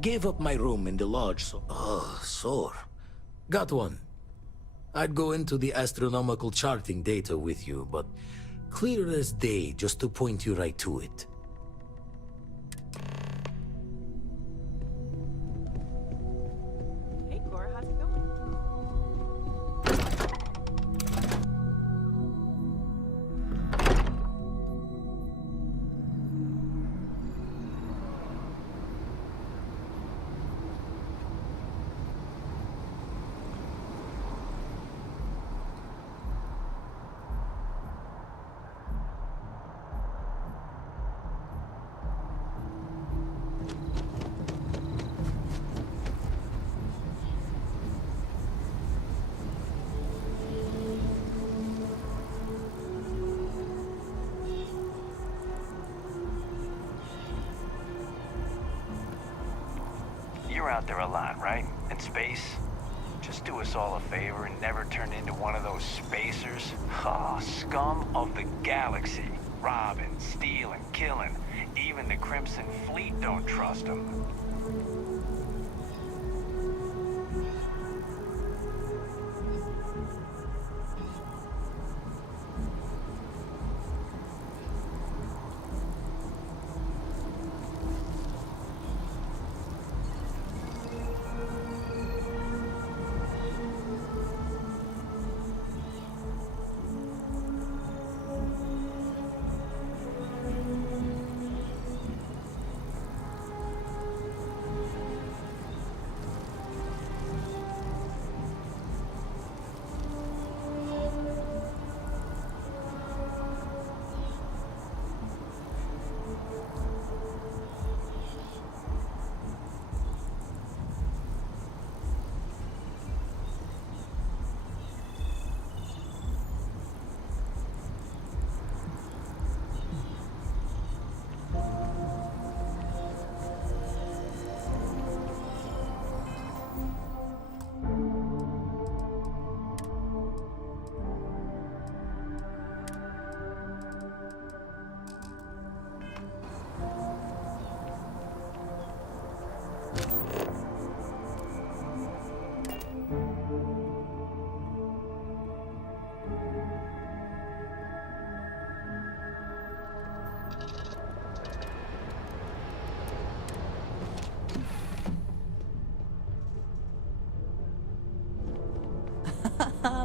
Gave up my room in the lodge, so... Oh, sore. Got one. I'd go into the astronomical charting data with you, but clear as day just to point you right to it. Hey, Cora, how's it going? You're out there a lot, right? In space? Just do us all a favor and never turn into one of those spacers. Ah, scum of the galaxy. Robbing, stealing, killing. Even the Crimson Fleet don't trust them.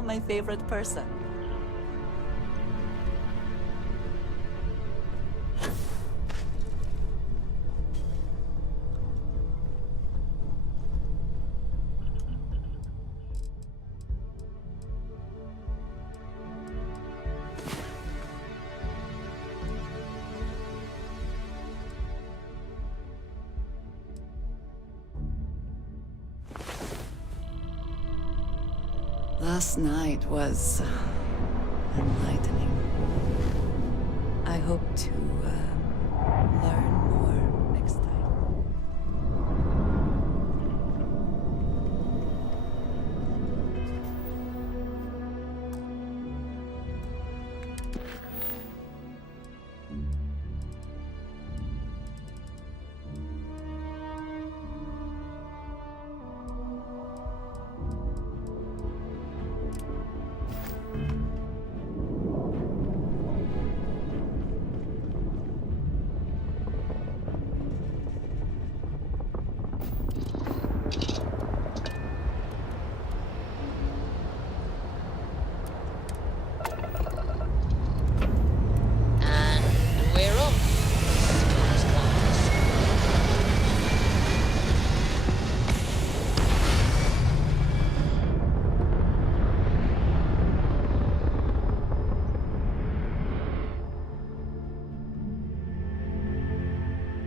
My favorite person. Last night was enlightening. I hope to learn more next time.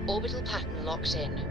Orbital pattern locked in.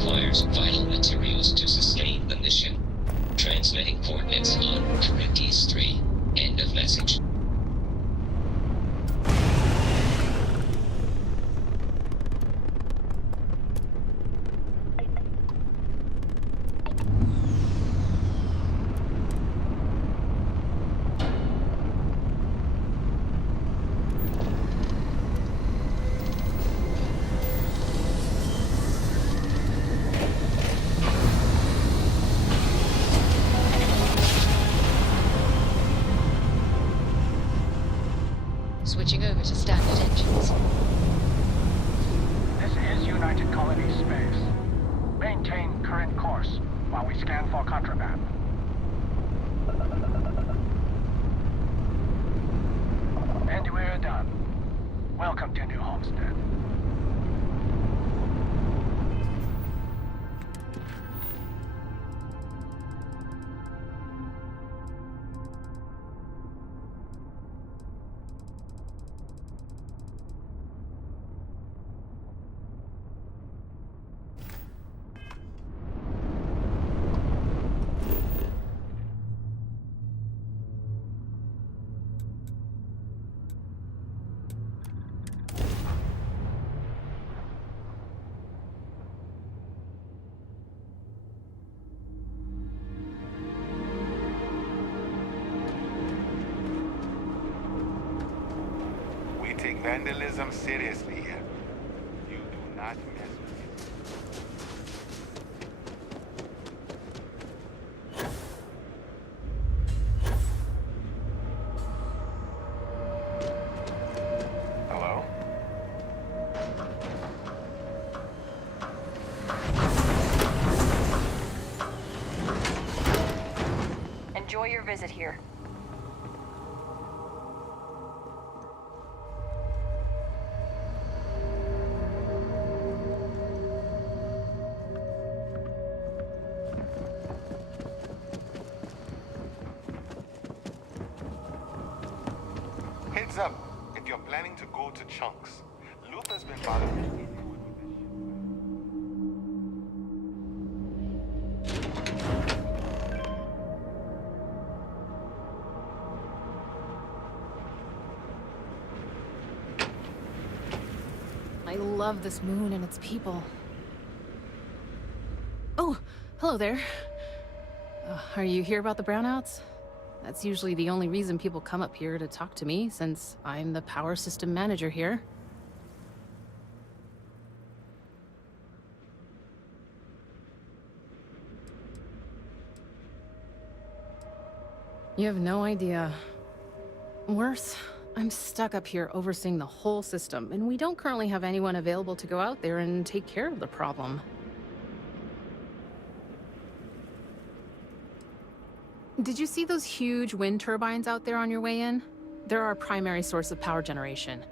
requires vital materials to sustain the mission. Transmitting coordinates on Corinthians 3. End of message. Switching over to standard engines. This is United Colony Space. Maintain current course while we scan for contraband. And we're done. Welcome to New Homestead. We take vandalism seriously here. You do not mess with it. Hello? Enjoy your visit here. Heads up, if you're planning to go to Chunks, Luther's been bothering me. I love this moon and its people. Oh, hello there. Are you here about the brownouts? That's usually the only reason people come up here to talk to me, since I'm the power system manager here. You have no idea. Worse, I'm stuck up here overseeing the whole system, and we don't currently have anyone available to go out there and take care of the problem. Did you see those huge wind turbines out there on your way in? They're our primary source of power generation.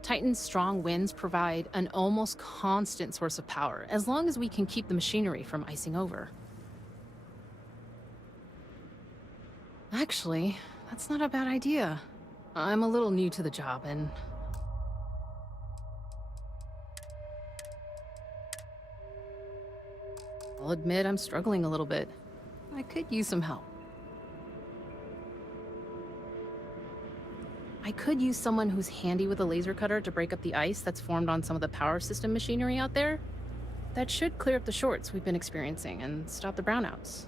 Titan's strong winds provide an almost constant source of power, as long as we can keep the machinery from icing over. Actually, that's not a bad idea. I'm a little new to the job, and I'll admit I'm struggling a little bit. I could use some help. I could use someone who's handy with a laser cutter to break up the ice that's formed on some of the power system machinery out there. That should clear up the shorts we've been experiencing and stop the brownouts.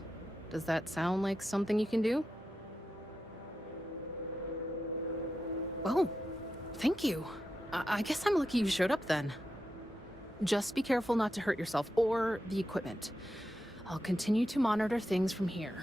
Does that sound like something you can do? Oh, thank you. I guess I'm lucky you showed up then. Just be careful not to hurt yourself or the equipment. I'll continue to monitor things from here.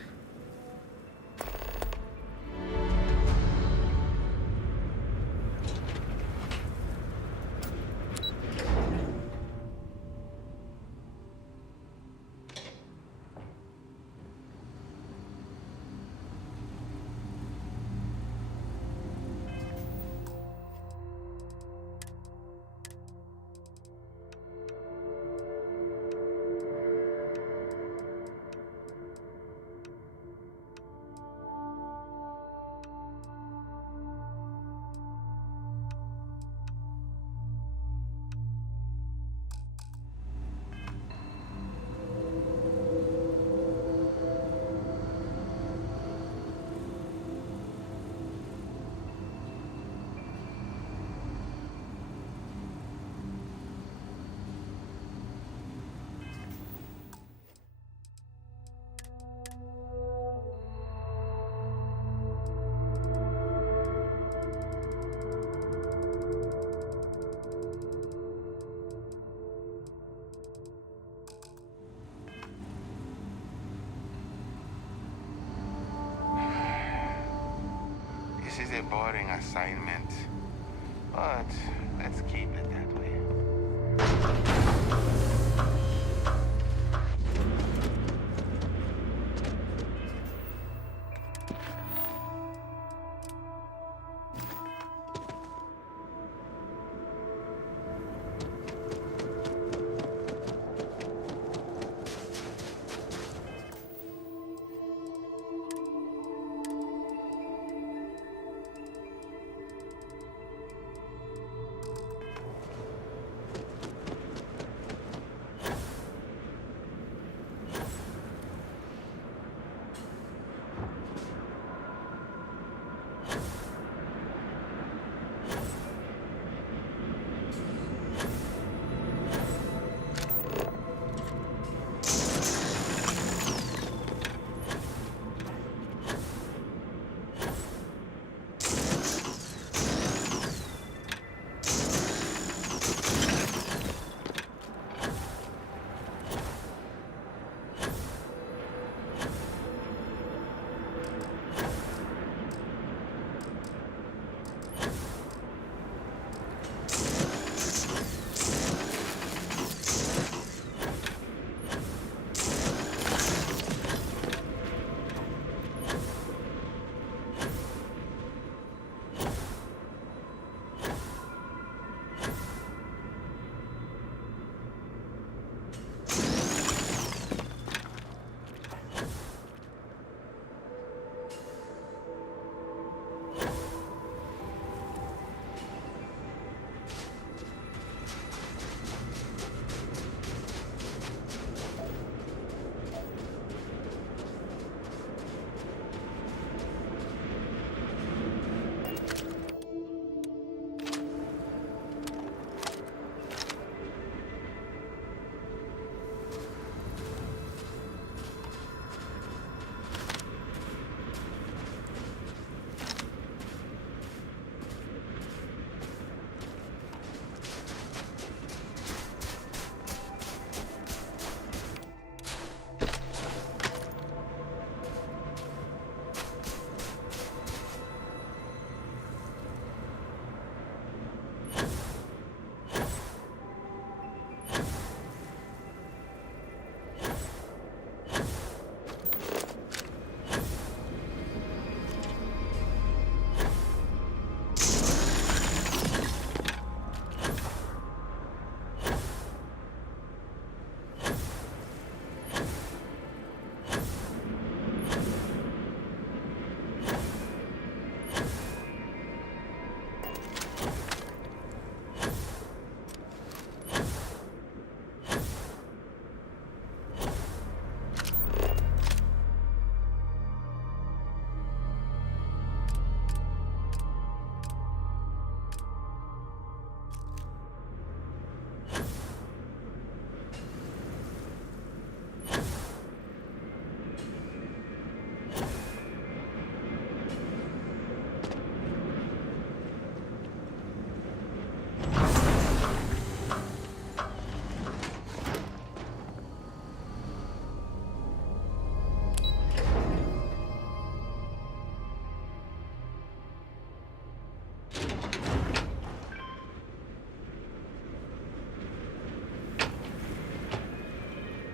boring assignment. But let's keep it that way.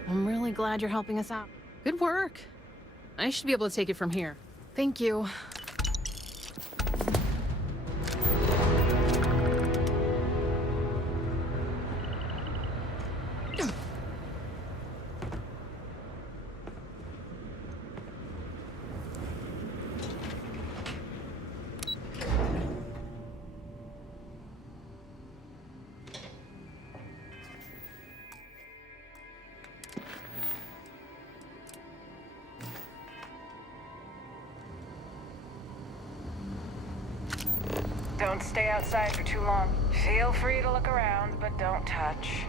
I'm really glad you're helping us out. Good work. I should be able to take it from here. Thank you. Don't stay outside for too long. Feel free to look around, but don't touch.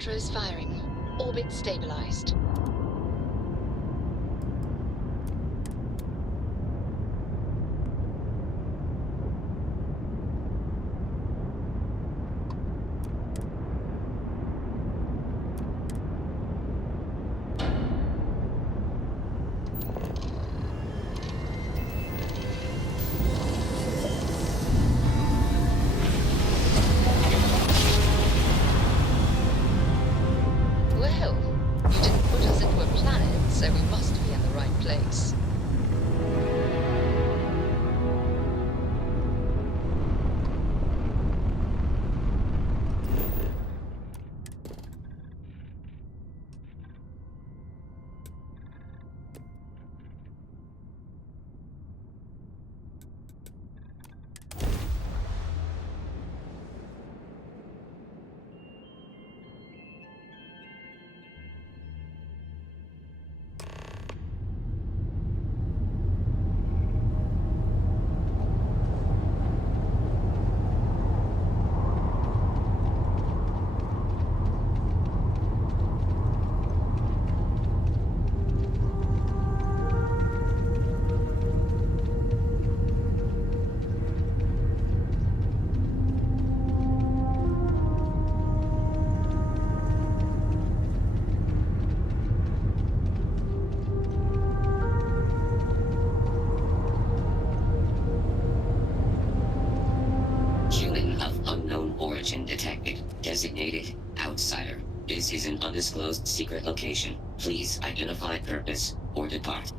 Electros firing. Orbit stabilized. Well, you didn't put us into a planet, so we must be in the right place. Human of unknown origin detected. Designated outsider. This is an undisclosed secret location. Please identify purpose or depart.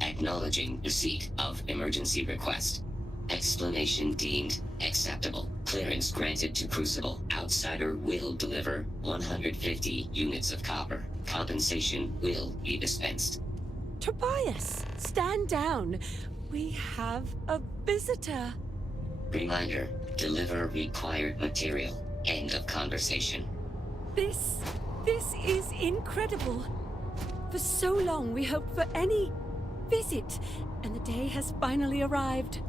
Acknowledging receipt of emergency request. Explanation deemed acceptable. Clearance granted to Crucible. Outsider will deliver 150 units of copper. Compensation will be dispensed. Tobias, stand down. We have a visitor. Reminder, deliver required material. End of conversation. This is incredible. For so long we hoped for any visit, and the day has finally arrived.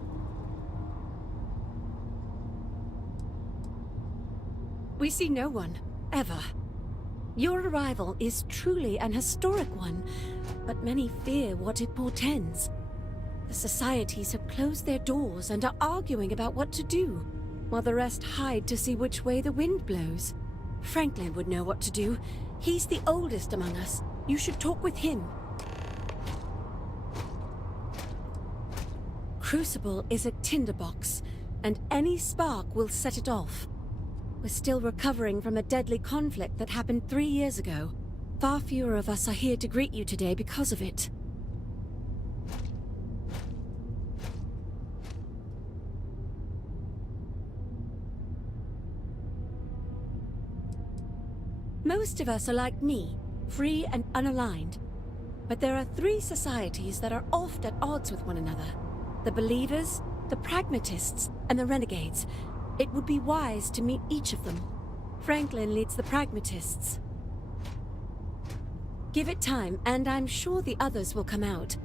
We see no one, ever. Your arrival is truly an historic one, but many fear what it portends. The societies have closed their doors and are arguing about what to do, while the rest hide to see which way the wind blows. Franklin would know what to do. He's the oldest among us. You should talk with him. Crucible is a tinderbox, and any spark will set it off. We're still recovering from a deadly conflict that happened 3 years ago. Far fewer of us are here to greet you today because of it. Most of us are like me, free and unaligned. But there are 3 societies that are oft at odds with one another. The Believers, the Pragmatists, and the Renegades. It would be wise to meet each of them. Franklin leads the Pragmatists. Give it time, and I'm sure the others will come out.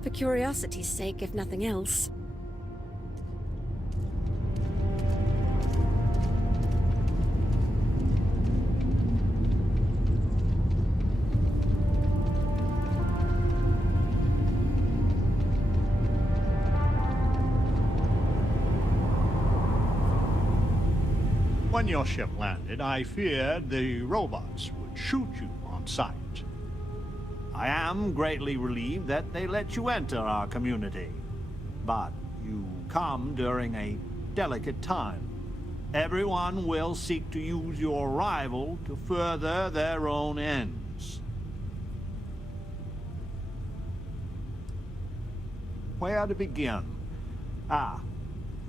For curiosity's sake, if nothing else. When your ship landed, I feared the robots would shoot you on sight. I am greatly relieved that they let you enter our community. But you come during a delicate time. Everyone will seek to use your arrival to further their own ends. Where to begin?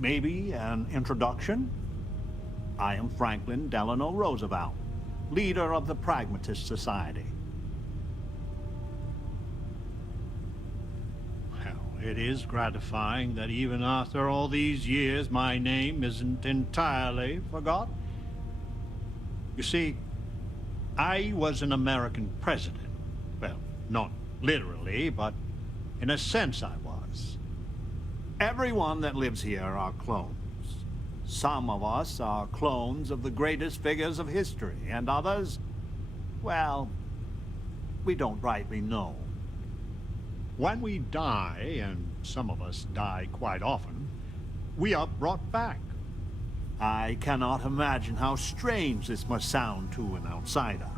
Maybe an introduction? I am Franklin Delano Roosevelt, leader of the Pragmatist Society. Well, it is gratifying that even after all these years, my name isn't entirely forgotten. You see, I was an American president. Well, not literally, but in a sense I was. Everyone that lives here are clones. Some of us are clones of the greatest figures of history, and others, well, we don't rightly know. When we die, and some of us die quite often, we are brought back. I cannot imagine how strange this must sound to an outsider.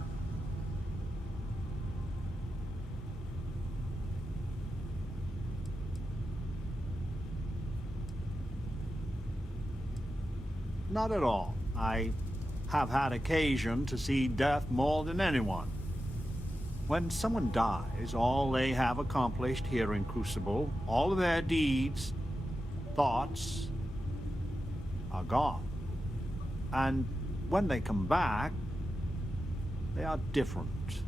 Not at all. I have had occasion to see death more than anyone. When someone dies, all they have accomplished here in Crucible, all of their deeds, thoughts, are gone. And when they come back, they are different,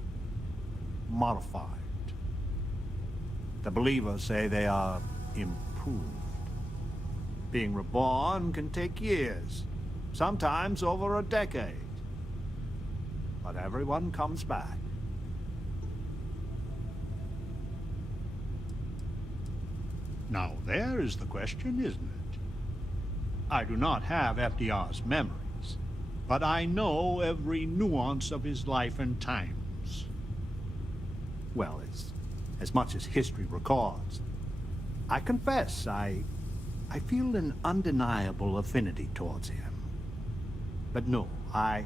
modified. The believers say they are improved. Being reborn can take years, sometimes over a decade. But everyone comes back. Now there is the question, isn't it? I do not have FDR's memories, but I know every nuance of his life and times. Well, as much as history records. I confess, I feel an undeniable affinity towards him. But no, I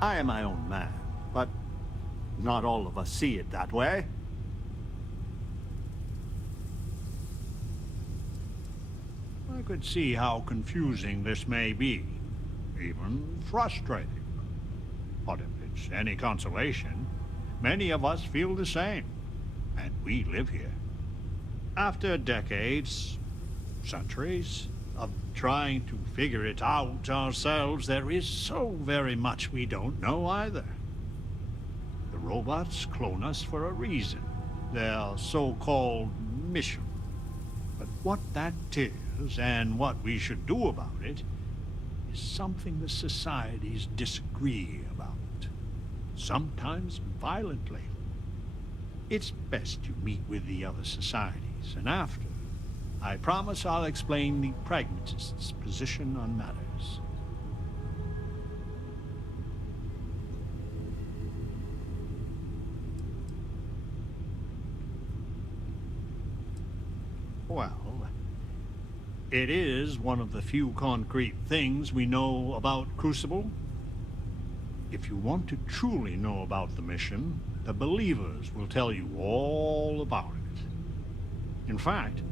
am my own man, but not all of us see it that way. I could see how confusing this may be, even frustrating. But if it's any consolation, many of us feel the same, and we live here. After decades, centuries, of trying to figure it out ourselves, there is so very much we don't know either. The robots clone us for a reason, their so-called mission. But what that is, and what we should do about it, is something the societies disagree about, sometimes violently. It's best you meet with the other societies, and after, I promise I'll explain the pragmatists' position on matters. Well, it is one of the few concrete things we know about Crucible. If you want to truly know about the mission, the believers will tell you all about it. In fact,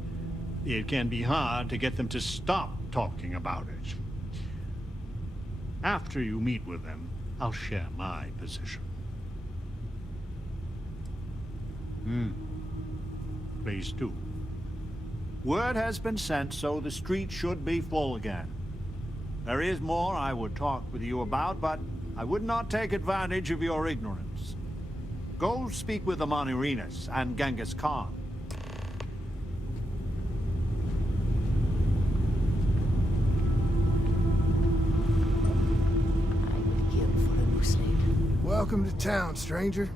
it can be hard to get them to stop talking about it. After you meet with them, I'll share my position. Please do. Word has been sent, so the street should be full again. There is more I would talk with you about, but I would not take advantage of your ignorance. Go speak with the Monirinas and Genghis Khan. Welcome to town, stranger.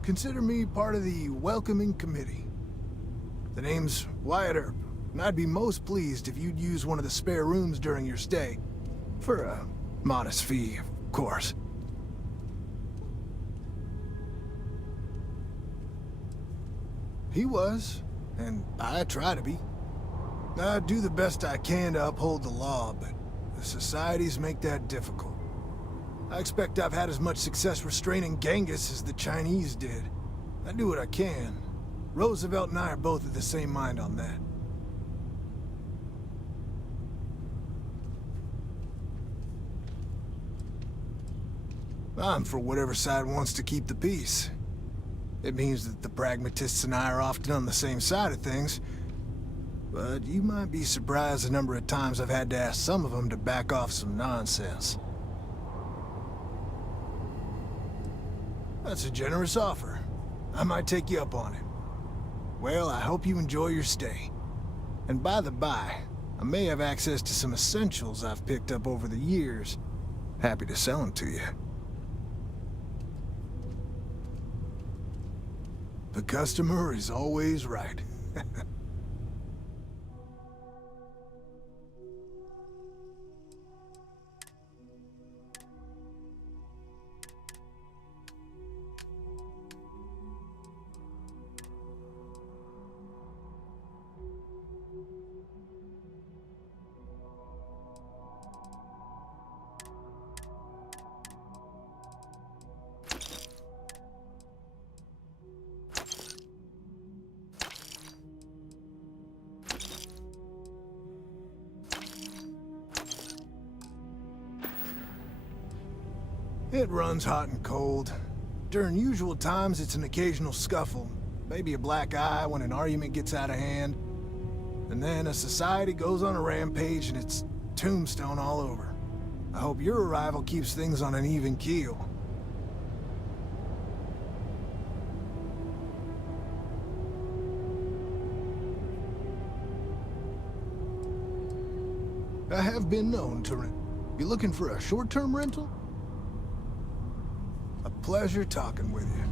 Consider me part of the welcoming committee. The name's Wyatt Earp, and I'd be most pleased if you'd use one of the spare rooms during your stay. For a modest fee, of course. He was, and I try to be. I do the best I can to uphold the law, but the societies make that difficult. I expect I've had as much success restraining Genghis as the Chinese did. I do what I can. Roosevelt and I are both of the same mind on that. I'm for whatever side wants to keep the peace. It means that the pragmatists and I are often on the same side of things. But you might be surprised the number of times I've had to ask some of them to back off some nonsense. That's a generous offer. I might take you up on it. Well, I hope you enjoy your stay. And by the by, I may have access to some essentials I've picked up over the years. Happy to sell them to you. The customer is always right. It runs hot and cold. During usual times, it's an occasional scuffle. Maybe a black eye when an argument gets out of hand. And then a society goes on a rampage and it's tombstone all over. I hope your arrival keeps things on an even keel. I have been known to rent. You looking for a short-term rental? A pleasure talking with you.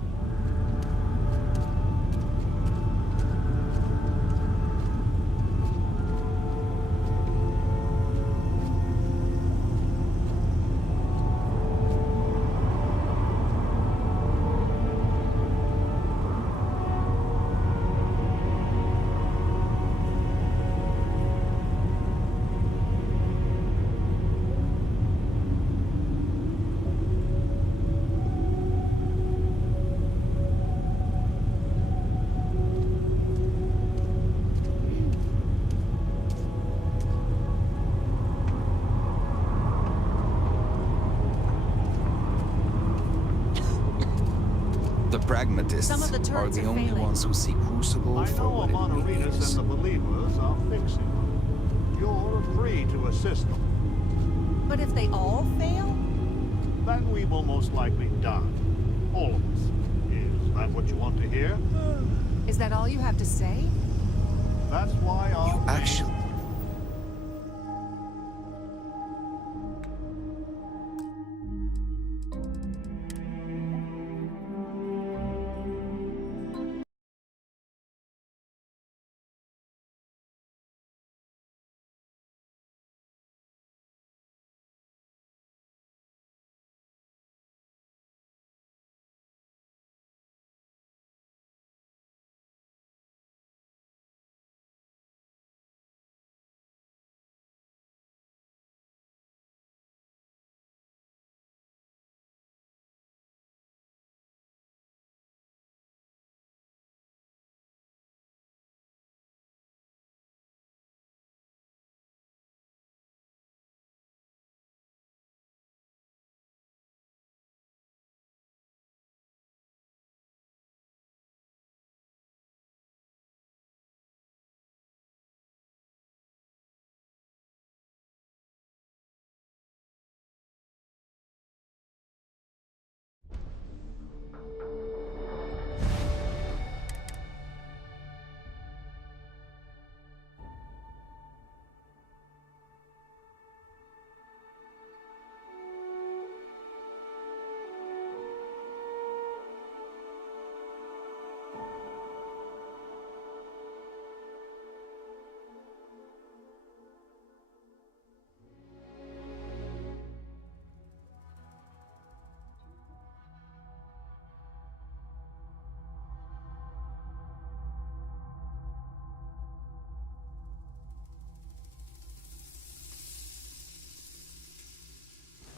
Pragmatists Some of the are turrets the are only failing. ones who see Crucible I for know what Amon it really Arenas is. and the believers are fixing them. You're free to assist them. But if they all fail? Then we will most likely die. All of us. Is that what you want to hear? Is that all you have to say? That's why our... Actually,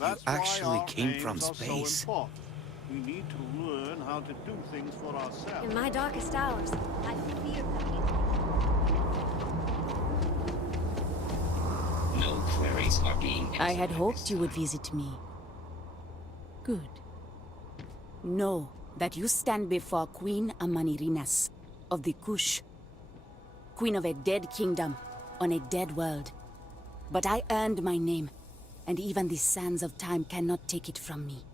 That's actually why our came names from are so space. important. We need to learn how to do things for ourselves. In my darkest hours, I feared that. No queries are being I had answered hoped this you would time. visit me. Good. Know that you stand before Queen Amanirinas of the Kush. Queen of a dead kingdom on a dead world. But I earned my name, and even the sands of time cannot take it from me.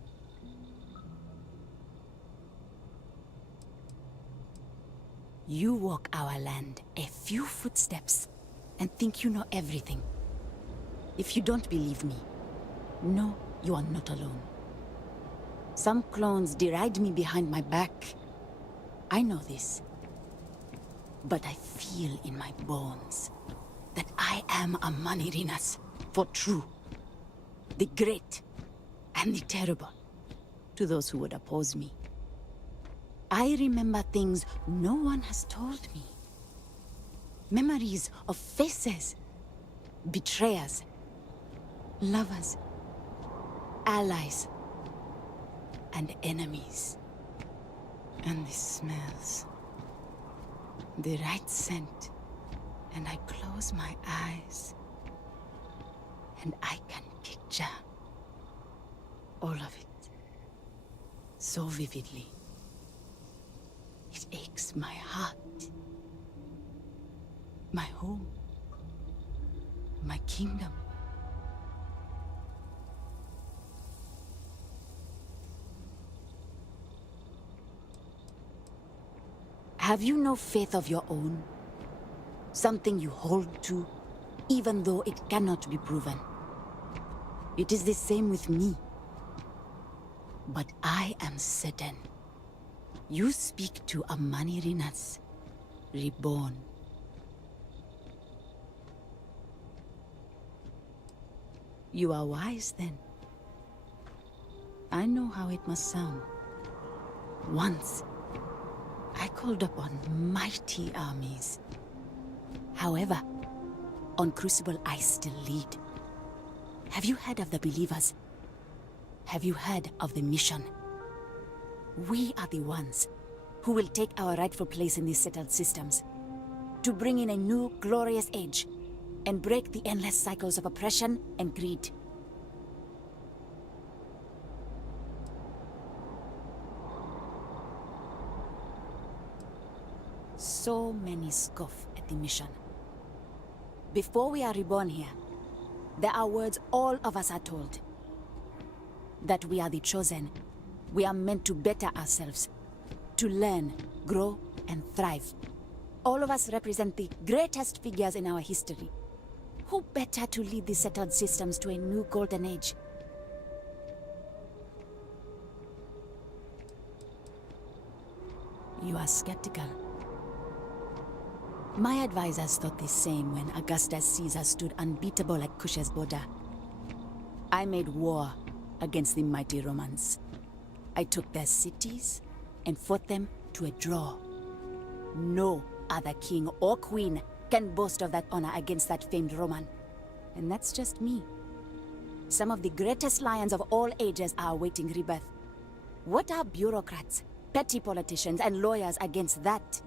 You walk our land a few footsteps and think you know everything. If you don't believe me, know you are not alone. Some clones deride me behind my back. I know this. But I feel in my bones that I am a Manirinas for true. The great and the terrible to those who would oppose me. I remember things no one has told me. Memories of faces, betrayers, lovers, allies, and enemies. And the smells. The right scent. And I close my eyes. And I can picture all of it. so vividly. It aches my heart. My home. My kingdom. Have you no faith of your own? Something you hold to, even though it cannot be proven. It is the same with me. But I am certain. You speak to a Manirinas, reborn. You are wise then. I know how it must sound. Once, I called upon mighty armies. However, on Crucible I still lead. Have you heard of the believers? Have you heard of the mission? We are the ones who will take our rightful place in these settled systems, to bring in a new glorious age and break the endless cycles of oppression and greed. So many scoff at the mission. Before we are reborn here, there are words all of us are told. That we are the chosen. We are meant to better ourselves, to learn, grow, and thrive. All of us represent the greatest figures in our history. Who better to lead the settled systems to a new golden age? You are skeptical. My advisors thought the same when Augustus Caesar stood unbeatable at Kush's border. I made war against the mighty Romans. I took their cities and fought them to a draw. No other king or queen can boast of that honor against that famed Roman. And that's just me. Some of the greatest lions of all ages are awaiting rebirth. What are bureaucrats, petty politicians, and lawyers against that?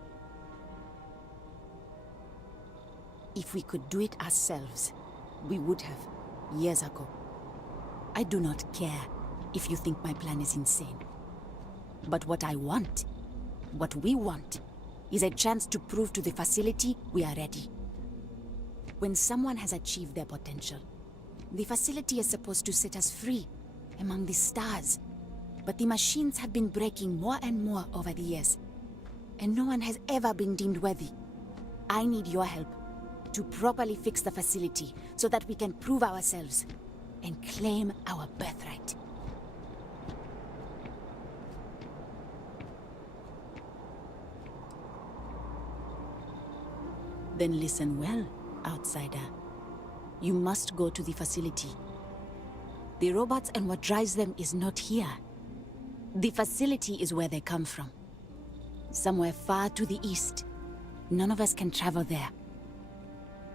If we could do it ourselves, we would have, years ago. I do not care if you think my plan is insane. But what I want, what we want, is a chance to prove to the facility we are ready. When someone has achieved their potential, the facility is supposed to set us free among the stars. But the machines have been breaking more and more over the years, and no one has ever been deemed worthy. I need your help to properly fix the facility so that we can prove ourselves and claim our birthright. Then listen well, outsider. You must go to the facility. The robots and what drives them is not here. The facility is where they come from. Somewhere far to the east. None of us can travel there.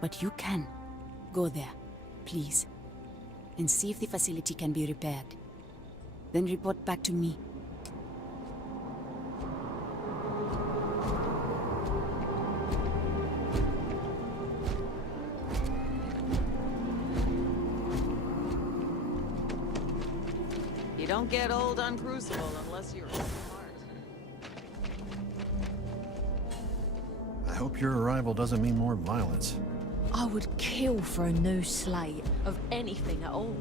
But you can. Go there, please. And see if the facility can be repaired. Then report back to me. You don't get old on Crucible unless you're smart. I hope your arrival doesn't mean more violence. I would kill for a new slate of anything at all.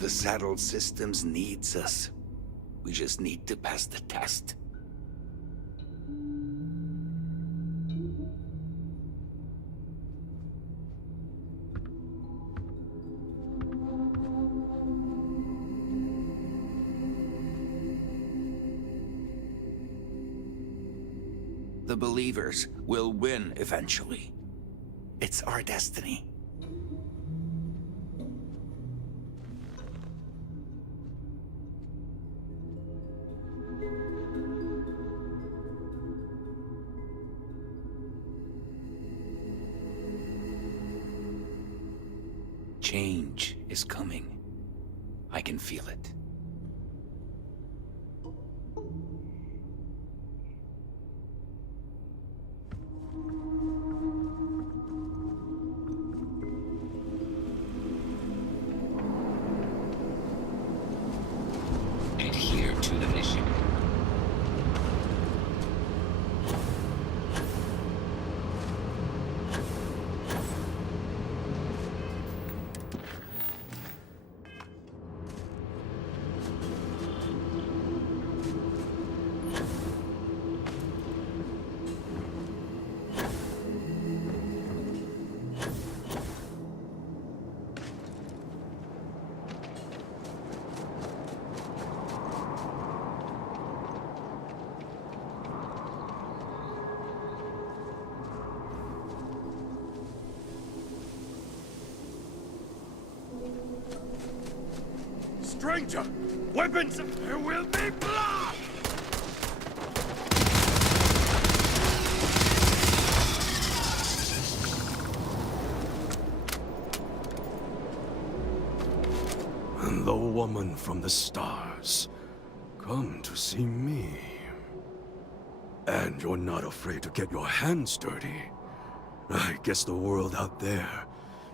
The saddle systems needs us. We just need to pass the test. The believers will win eventually. It's our destiny. Change is coming. I can feel it. Adhere to the mission. Stranger! Weapons! There will be blood! And the woman from the stars, come to see me. And you're not afraid to get your hands dirty. I guess the world out there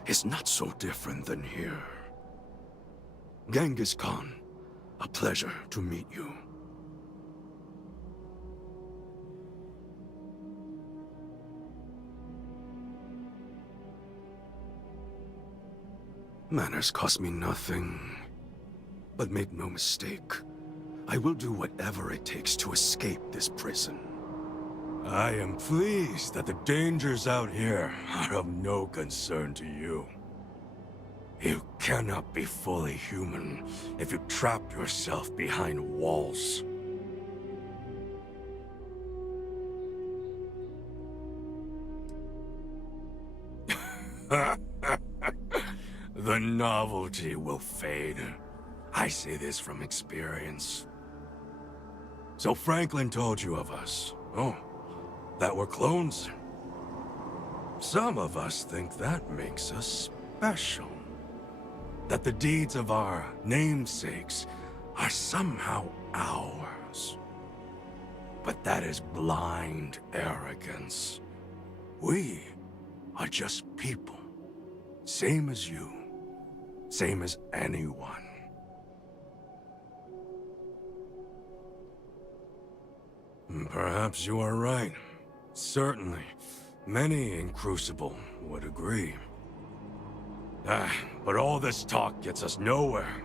is not so different than here. Genghis Khan, a pleasure to meet you. Manners cost me nothing. But make no mistake, I will do whatever it takes to escape this prison. I am pleased that the dangers out here are of no concern to you. You cannot be fully human if you trap yourself behind walls. The novelty will fade. I say this from experience. So Franklin told you of us. Oh, that we're clones. Some of us think that makes us special. That the deeds of our namesakes are somehow ours. But that is blind arrogance. We are just people. Same as you. Same as anyone. Perhaps you are right. Certainly. Many in Crucible would agree. But all this talk gets us nowhere.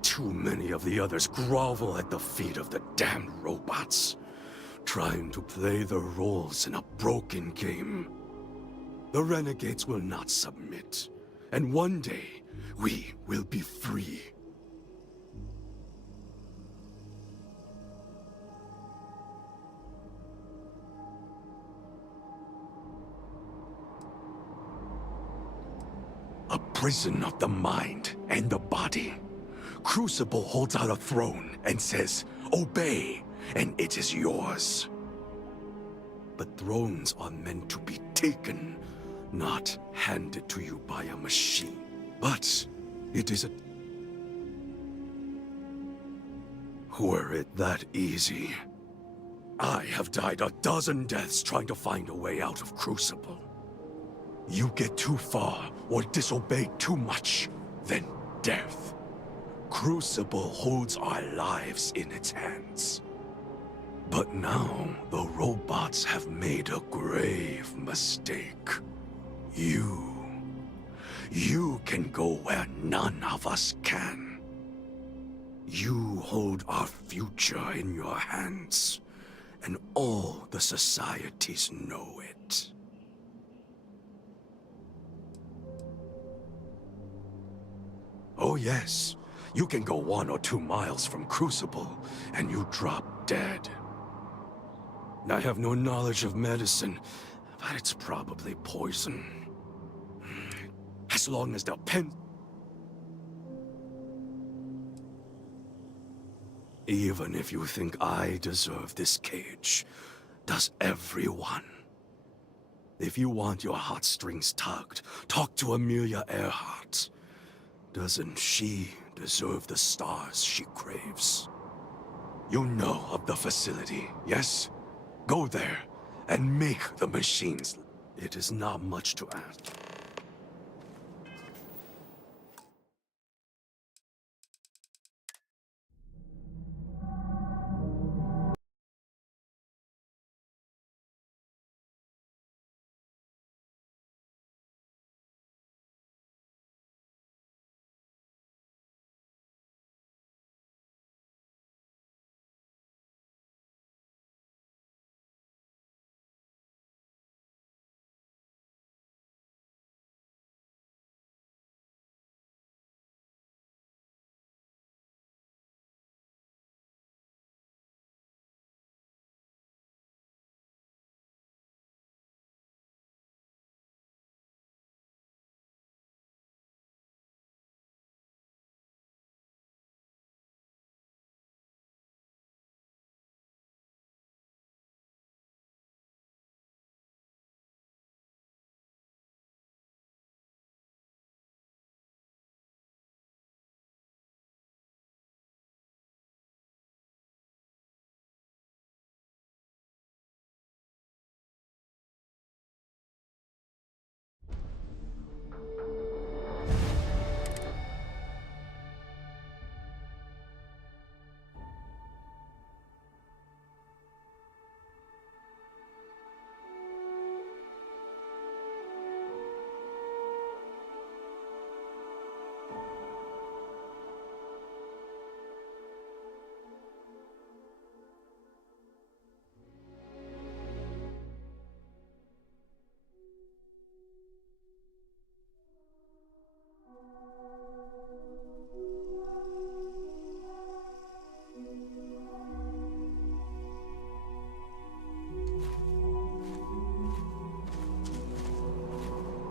Too many of the others grovel at the feet of the damned robots, trying to play their roles in a broken game. The renegades will not submit, and one day, we will be free. A prison of the mind and the body. Crucible holds out a throne and says, "Obey, and it is yours." But thrones are meant to be taken, not handed to you by a machine. But it is a... Were it that easy, I have died a dozen deaths trying to find a way out of Crucible. You get too far or disobey too much, then death. Crucible holds our lives in its hands. But now, the robots have made a grave mistake. You can go where none of us can. You hold our future in your hands, and all the societies know it. Oh yes, you can go 1 or 2 miles from Crucible, and you drop dead. I have no knowledge of medicine, but it's probably poison. As long as they'll pen... Even if you think I deserve this cage, does everyone? If you want your heartstrings tugged, talk to Amelia Earhart. Doesn't she deserve the stars she craves? You know of the facility, yes? Go there and make the machines. It is not much to ask.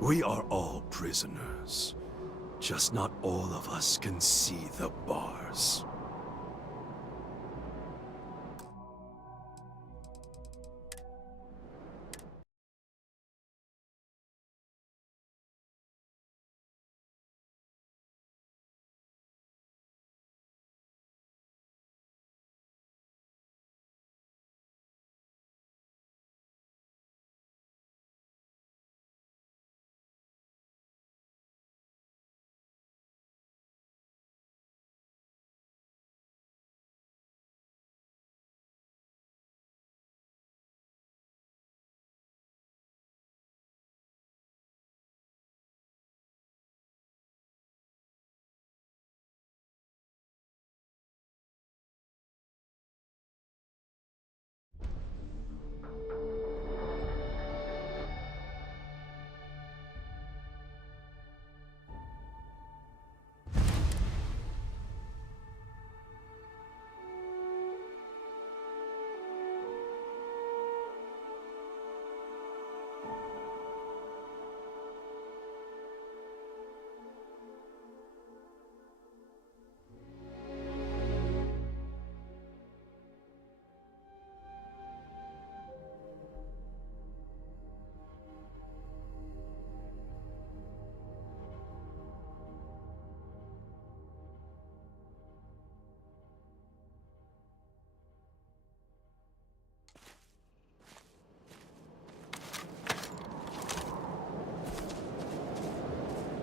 We are all prisoners. Just not all of us can see the bars.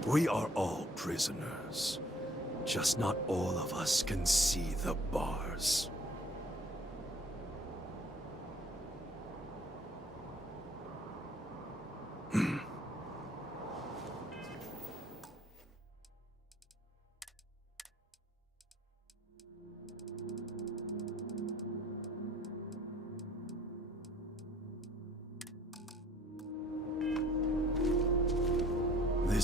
We are all prisoners. Just not all of us can see the bars.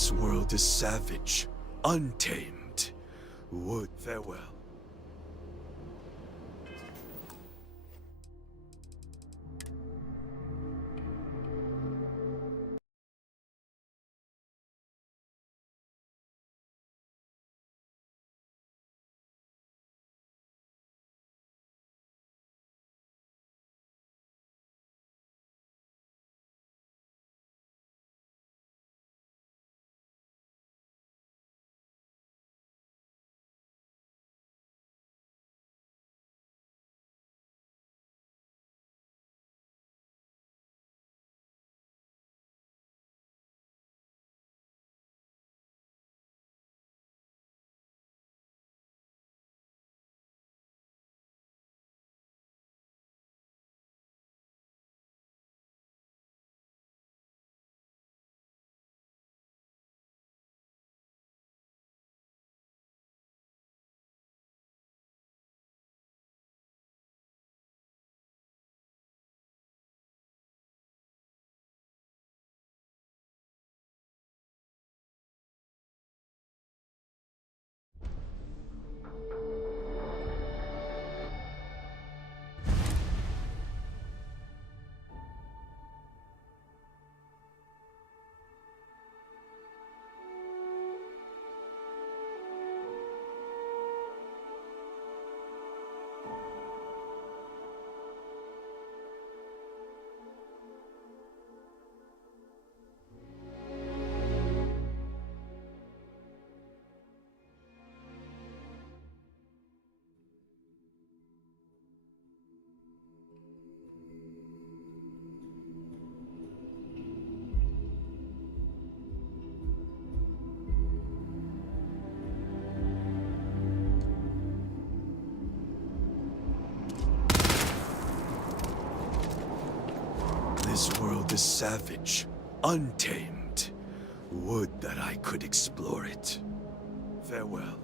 This world is savage, untamed. Would farewell. This world is savage, untamed. Would that I could explore it. Farewell.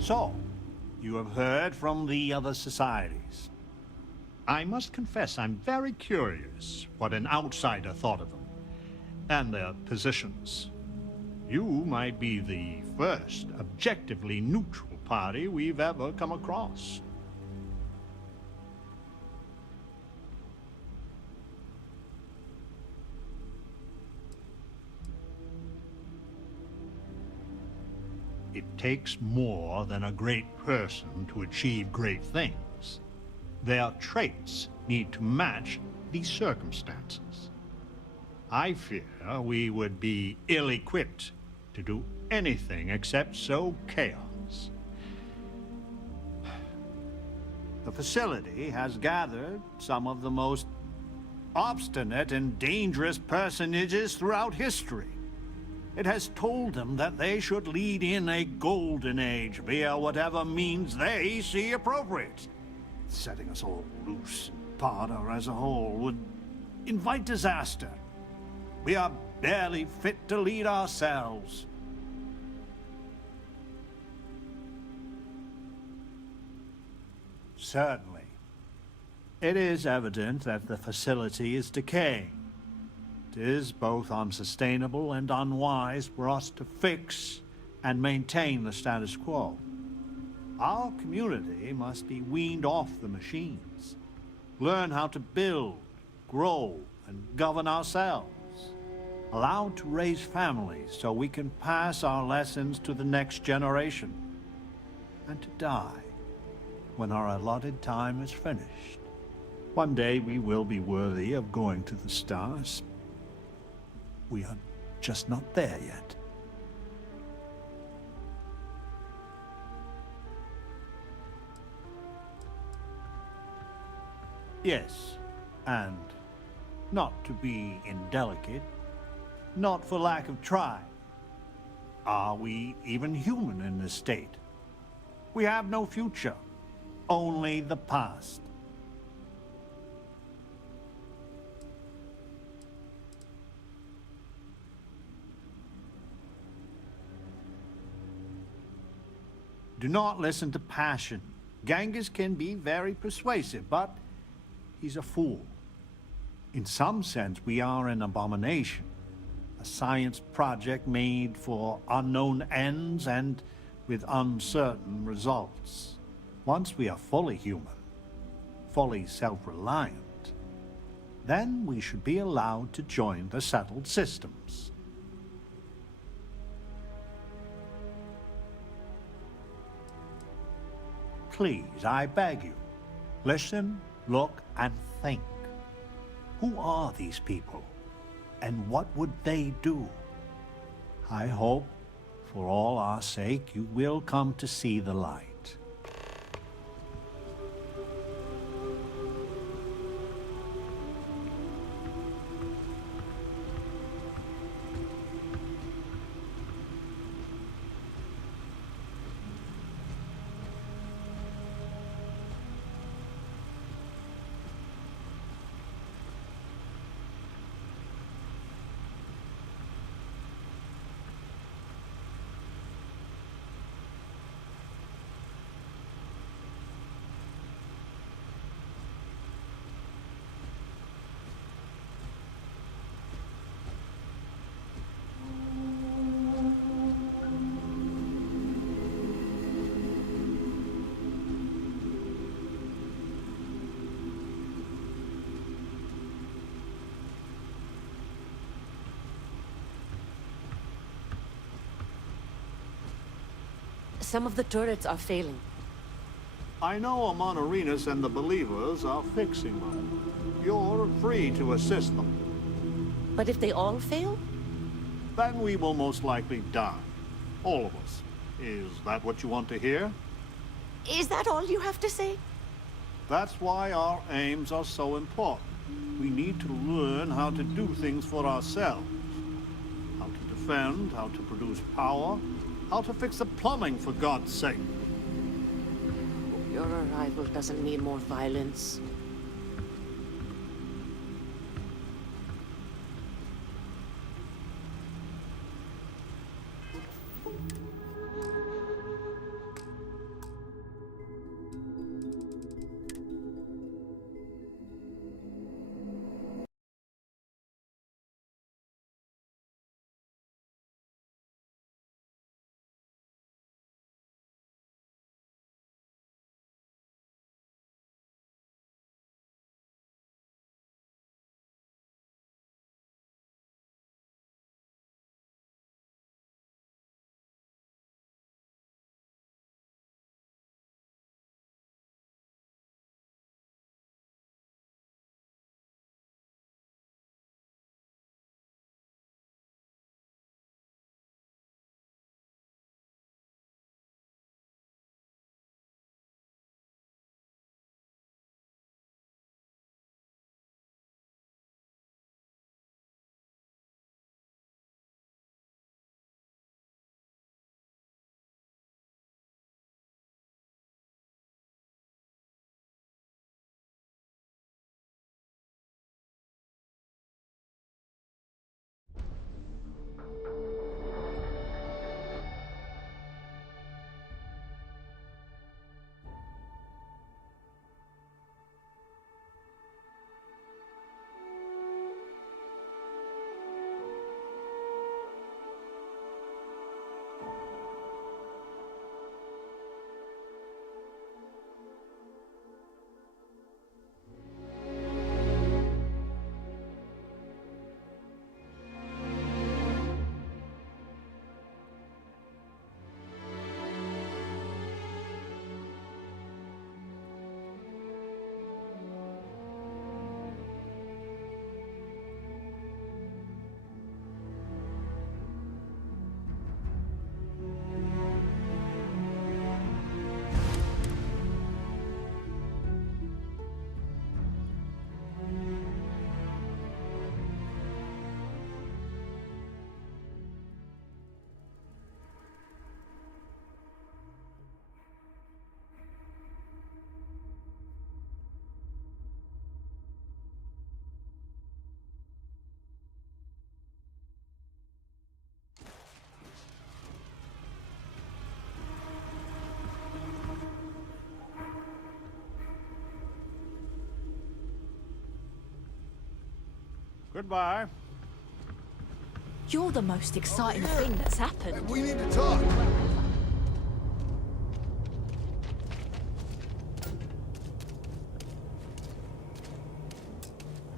So, you have heard from the other societies. I must confess I'm very curious what an outsider thought of them, and their positions. You might be the first objectively neutral party we've ever come across. It takes more than a great person to achieve great things. Their traits need to match these circumstances. I fear we would be ill-equipped to do anything except sow chaos. The facility has gathered some of the most obstinate and dangerous personages throughout history. It has told them that they should lead in a golden age via whatever means they see appropriate. Setting us all loose and Parter as a whole would invite disaster. We are barely fit to lead ourselves. Certainly. It is evident that the facility is decaying. It is both unsustainable and unwise for us to fix and maintain the status quo. Our community must be weaned off the machines, learn how to build, grow, and govern ourselves, allowed to raise families so we can pass our lessons to the next generation, and to die when our allotted time is finished. One day we will be worthy of going to the stars. We are just not there yet. Yes, and not to be indelicate, not for lack of trying. Are we even human in this state? We have no future, only the past. Do not listen to passion. Genghis can be very persuasive, but he's a fool. In some sense, we are an abomination. A science project made for unknown ends and with uncertain results. Once we are fully human, fully self-reliant, then we should be allowed to join the settled systems. Please, I beg you, listen, look, and think. Who are these people? And what would they do? I hope, for all our sake, you will come to see the light. Some of the turrets are failing. I know Amonarinus and the Believers are fixing them. You're free to assist them. But if they all fail? Then we will most likely die. All of us. Is that what you want to hear? Is that all you have to say? That's why our aims are so important. We need to learn how to do things for ourselves. How to defend, how to produce power, how to fix the plumbing, for God's sake. Your arrival doesn't mean more violence. Goodbye. You're the most exciting thing that's happened. We need to talk.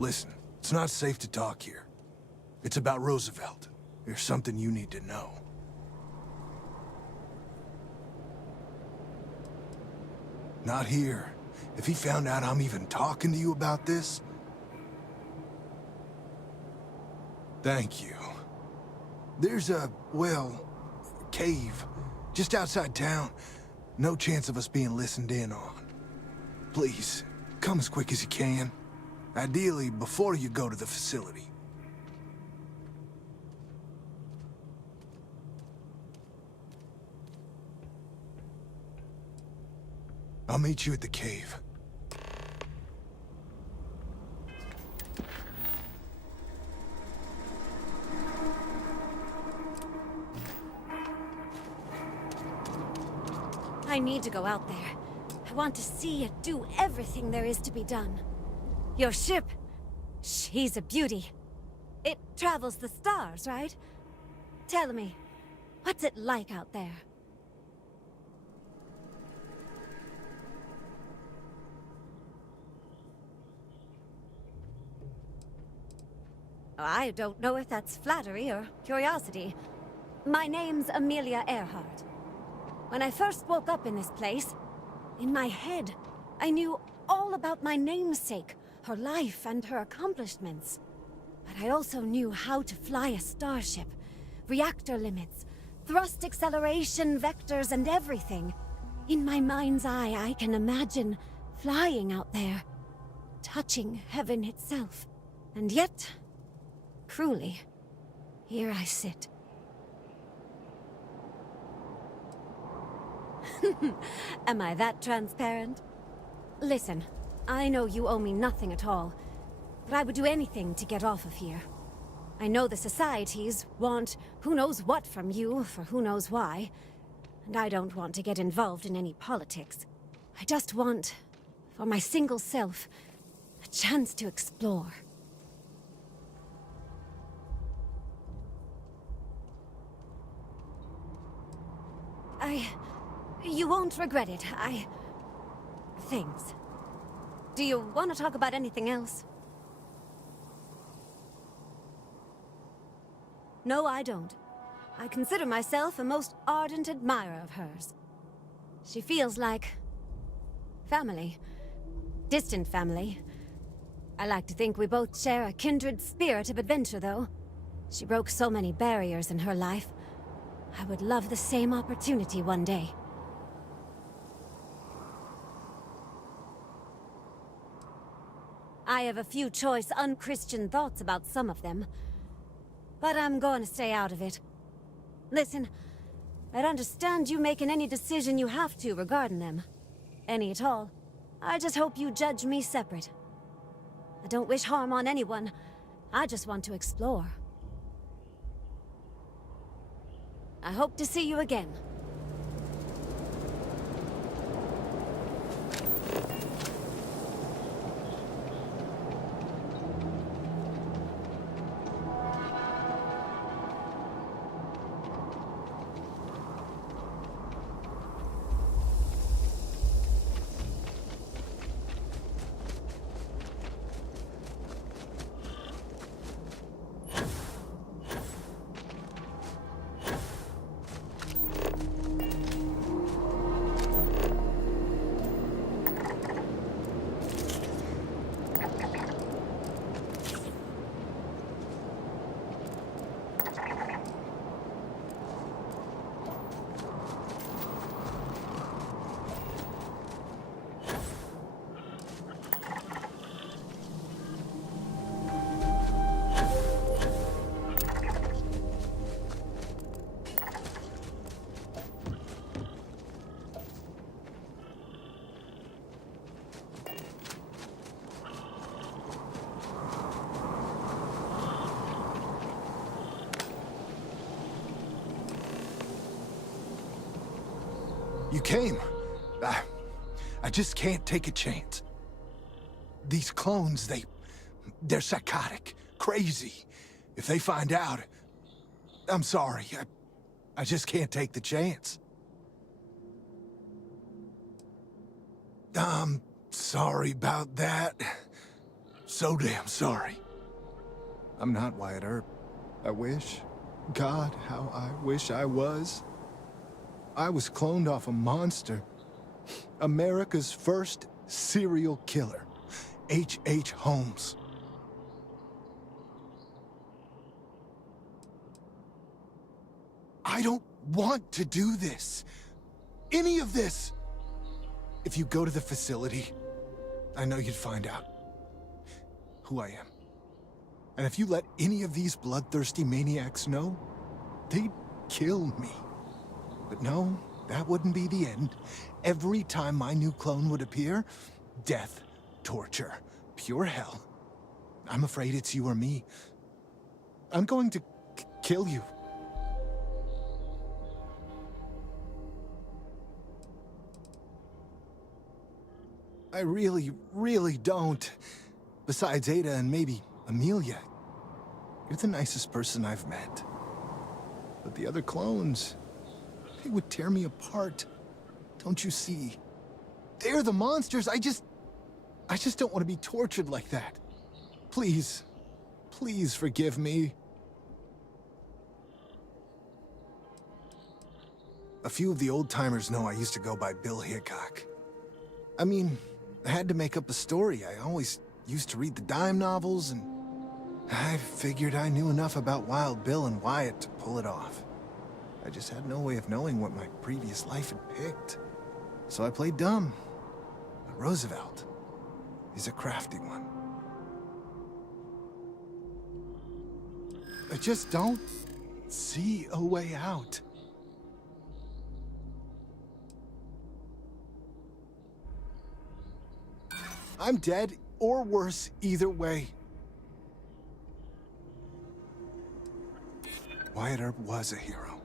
Listen, it's not safe to talk here. It's about Roosevelt. There's something you need to know. Not here. If he found out I'm even talking to you about this... Thank you. There's a, well, cave just outside town. No chance of us being listened in on. Please, come as quick as you can. Ideally, before you go to the facility. I'll meet you at the cave. I need to go out there. I want to see it do everything there is to be done. Your ship, she's a beauty. It travels the stars, right? Tell me, what's it like out there? I don't know if that's flattery or curiosity. My name's Amelia Earhart. When I first woke up in this place, in my head, I knew all about my namesake, her life and her accomplishments. But I also knew how to fly a starship, reactor limits, thrust acceleration vectors and everything. In my mind's eye, I can imagine flying out there, touching heaven itself. And yet, cruelly, here I sit. Am I that transparent? Listen, I know you owe me nothing at all, but I would do anything to get off of here. I know the societies want who knows what from you for who knows why, and I don't want to get involved in any politics. I just want, for my single self, a chance to explore. You won't regret it. Thanks. Do you want to talk about anything else? No, I don't. I consider myself a most ardent admirer of hers. She feels like... family. Distant family. I like to think we both share a kindred spirit of adventure, though. She broke so many barriers in her life. I would love the same opportunity one day. I have a few choice, unchristian thoughts about some of them. But I'm going to stay out of it. Listen, I'd understand you making any decision you have to regarding them. Any at all. I just hope you judge me separate. I don't wish harm on anyone. I just want to explore. I hope to see you again. You came. I just can't take a chance. These clones, they're psychotic, crazy. If they find out, I'm sorry. I just can't take the chance. I'm sorry about that. So damn sorry. I'm not Wyatt Earp. I wish. God, how I wish I was. I was cloned off a monster. America's first serial killer. H.H. Holmes. I don't want to do this. Any of this. If you go to the facility, I know you'd find out who I am. And if you let any of these bloodthirsty maniacs know, they'd kill me. But no, that wouldn't be the end. Every time my new clone would appear, death, torture, pure hell. I'm afraid it's you or me. I'm going to kill you. I really, really don't. Besides Ada and maybe Amelia, you're the nicest person I've met. But the other clones, they would tear me apart. Don't you see? They're the monsters. I just don't want to be tortured like that. Please, please forgive me. A few of the old-timers know I used to go by Bill Hickok. I mean, I had to make up a story. I always used to read the dime novels, and I figured I knew enough about Wild Bill and Wyatt to pull it off. I just had no way of knowing what my previous life had picked. So I played dumb. But Roosevelt is a crafty one. I just don't see a way out. I'm dead, or worse, either way. Wyatt Earp was a hero.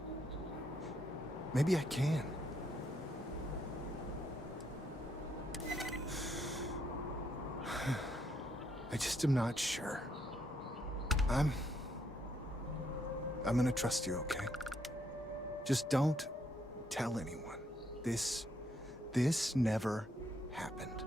Maybe I can. I just am not sure. I'm gonna trust you, okay? Just don't tell anyone. This never happened.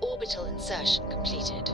Orbital insertion completed.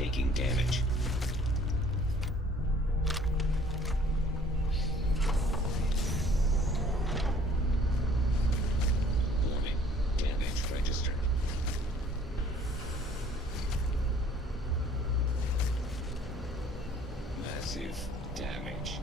taking damage. Warning, damage registered. Massive damage.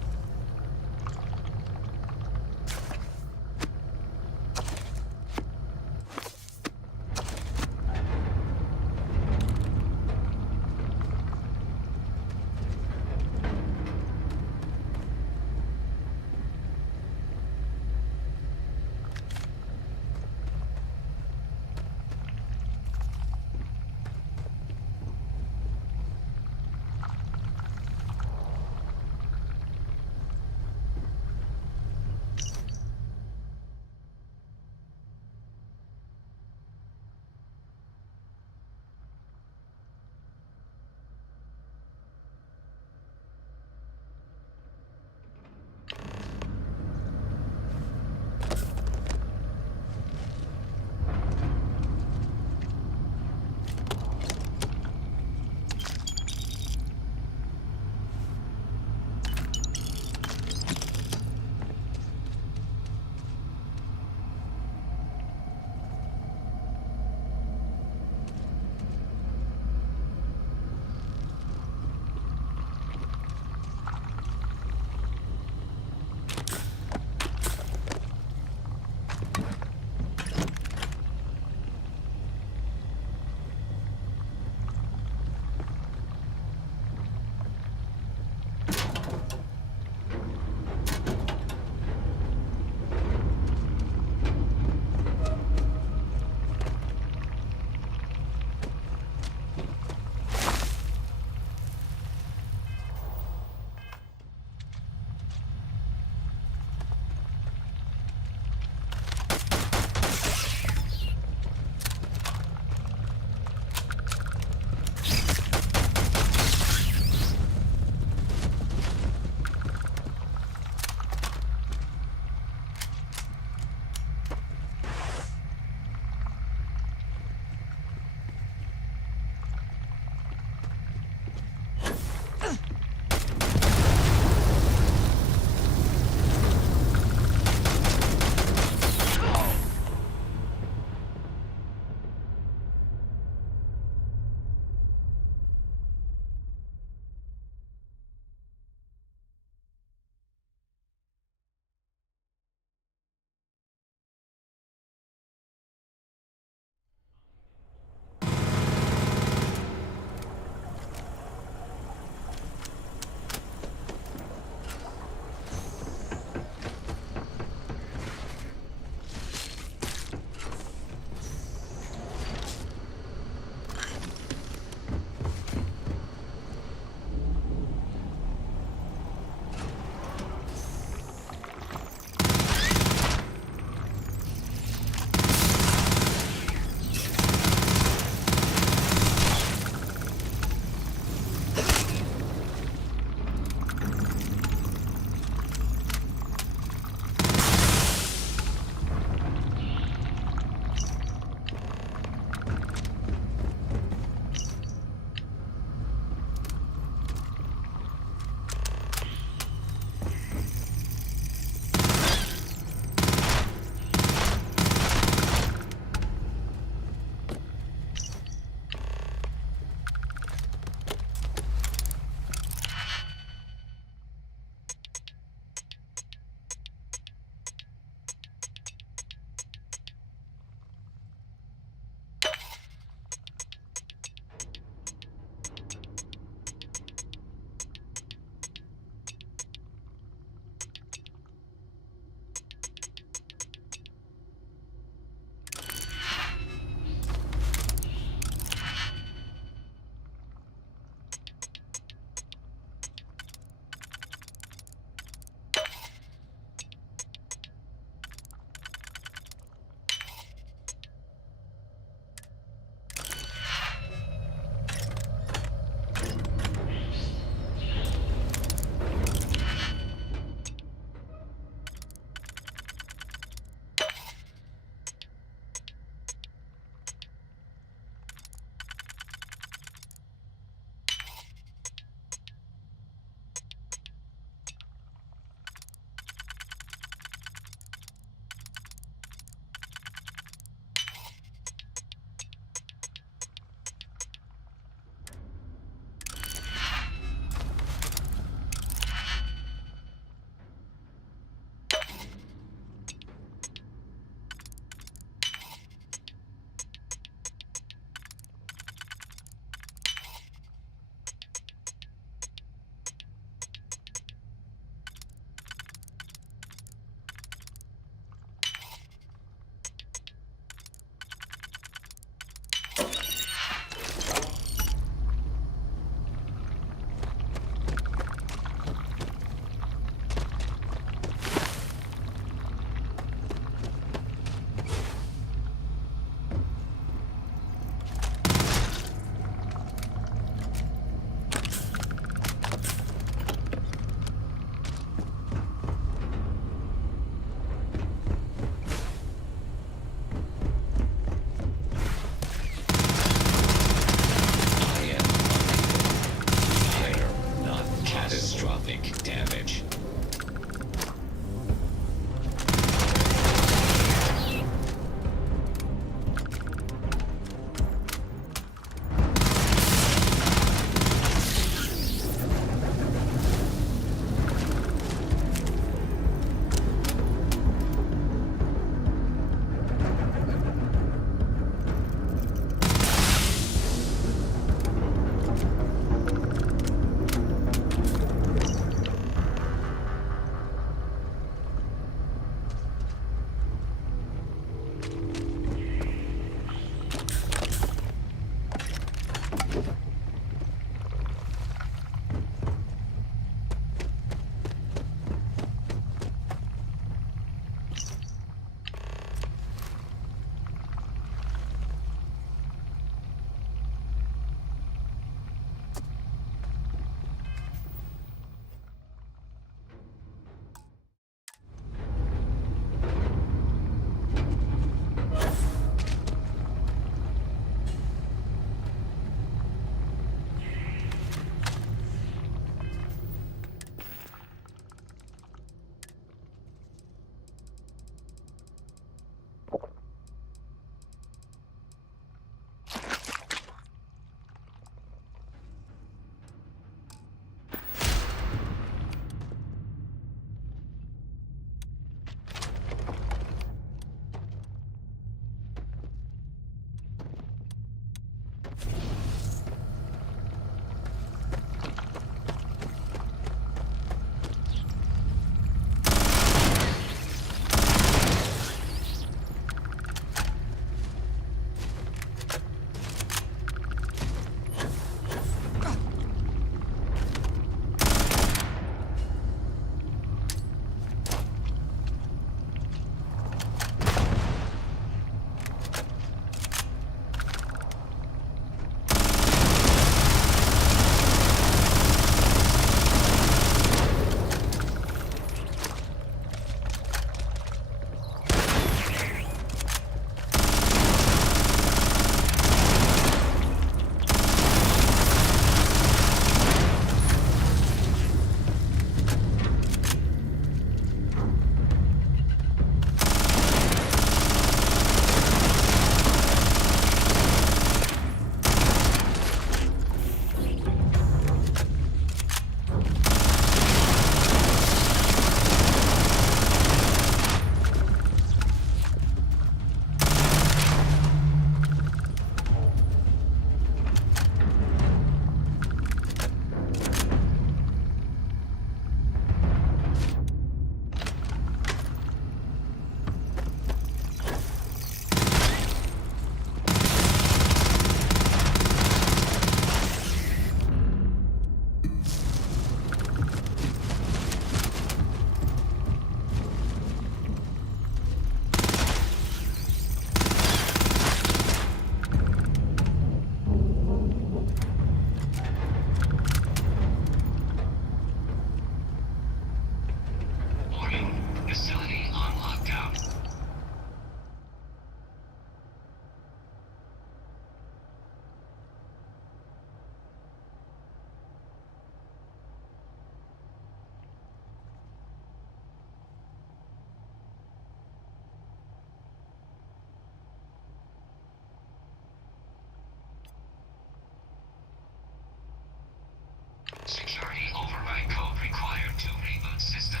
Security override code required to reboot system.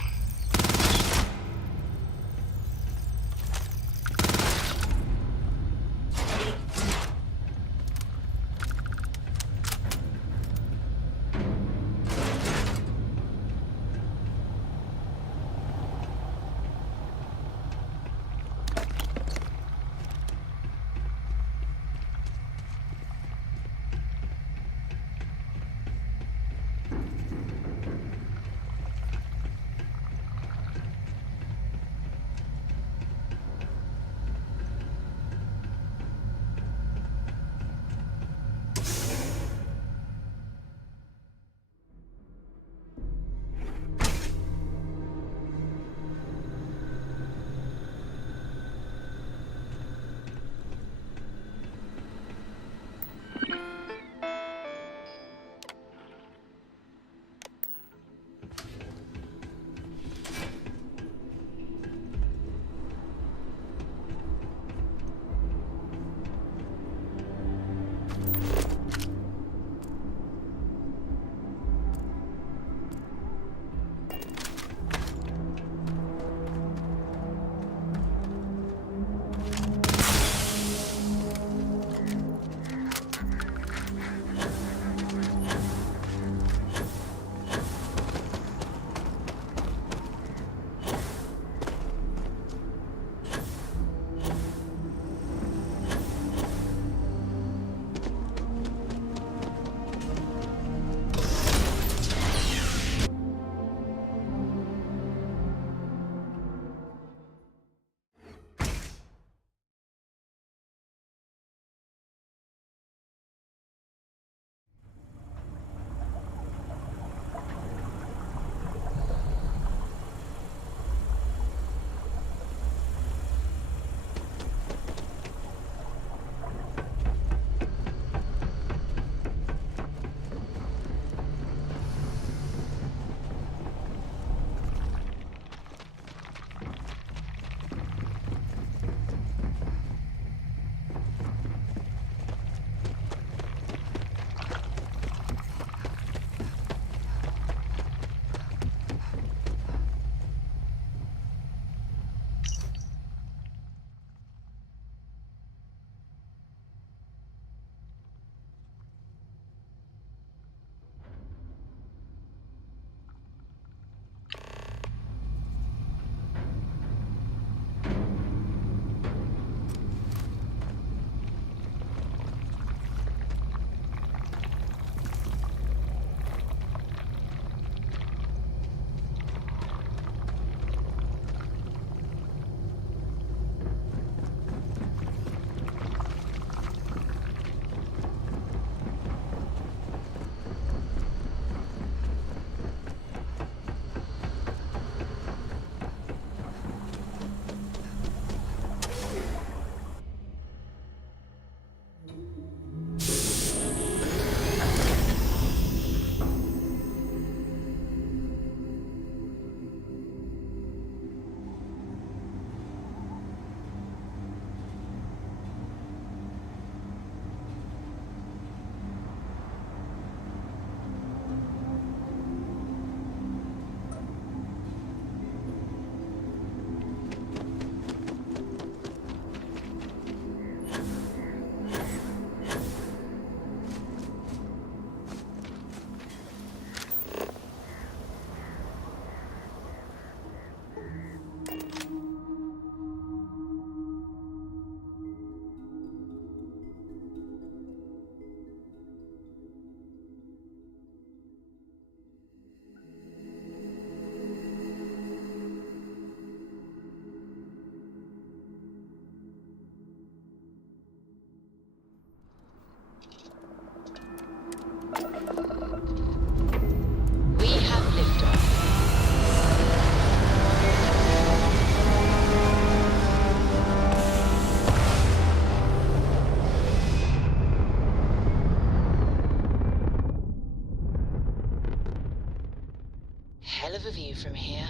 Hell of a view from here.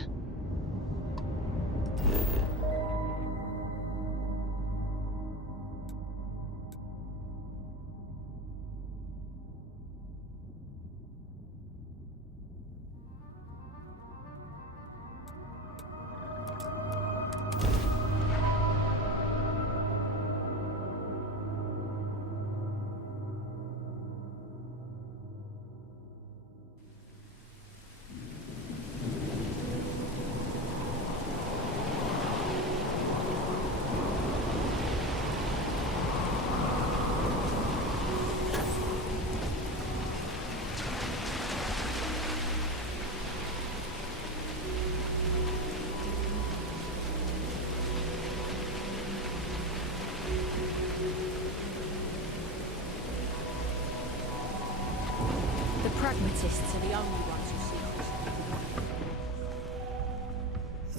Pragmatists are the only ones who see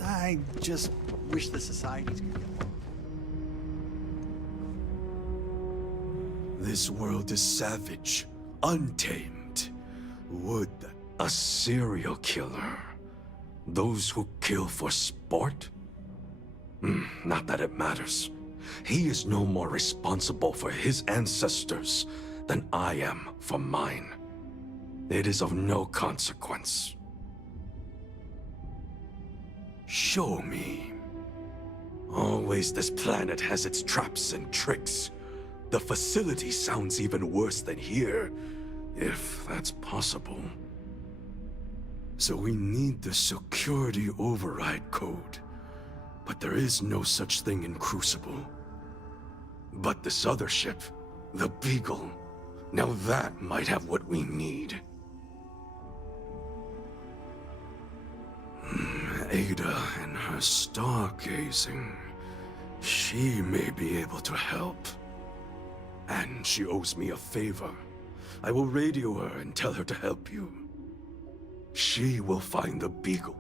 us. I just wish the societies could get along. This world is savage, untamed. Would that a serial killer? Those who kill for sport? Not that it matters. He is no more responsible for his ancestors than I am for mine. It is of no consequence. Show me. Always this planet has its traps and tricks. The facility sounds even worse than here, if that's possible. So we need the security override code. But there is no such thing in Crucible. But this other ship, the Beagle, now that might have what we need. Ada and her stargazing. She may be able to help. And she owes me a favor. I will radio her and tell her to help you. She will find the Beagle.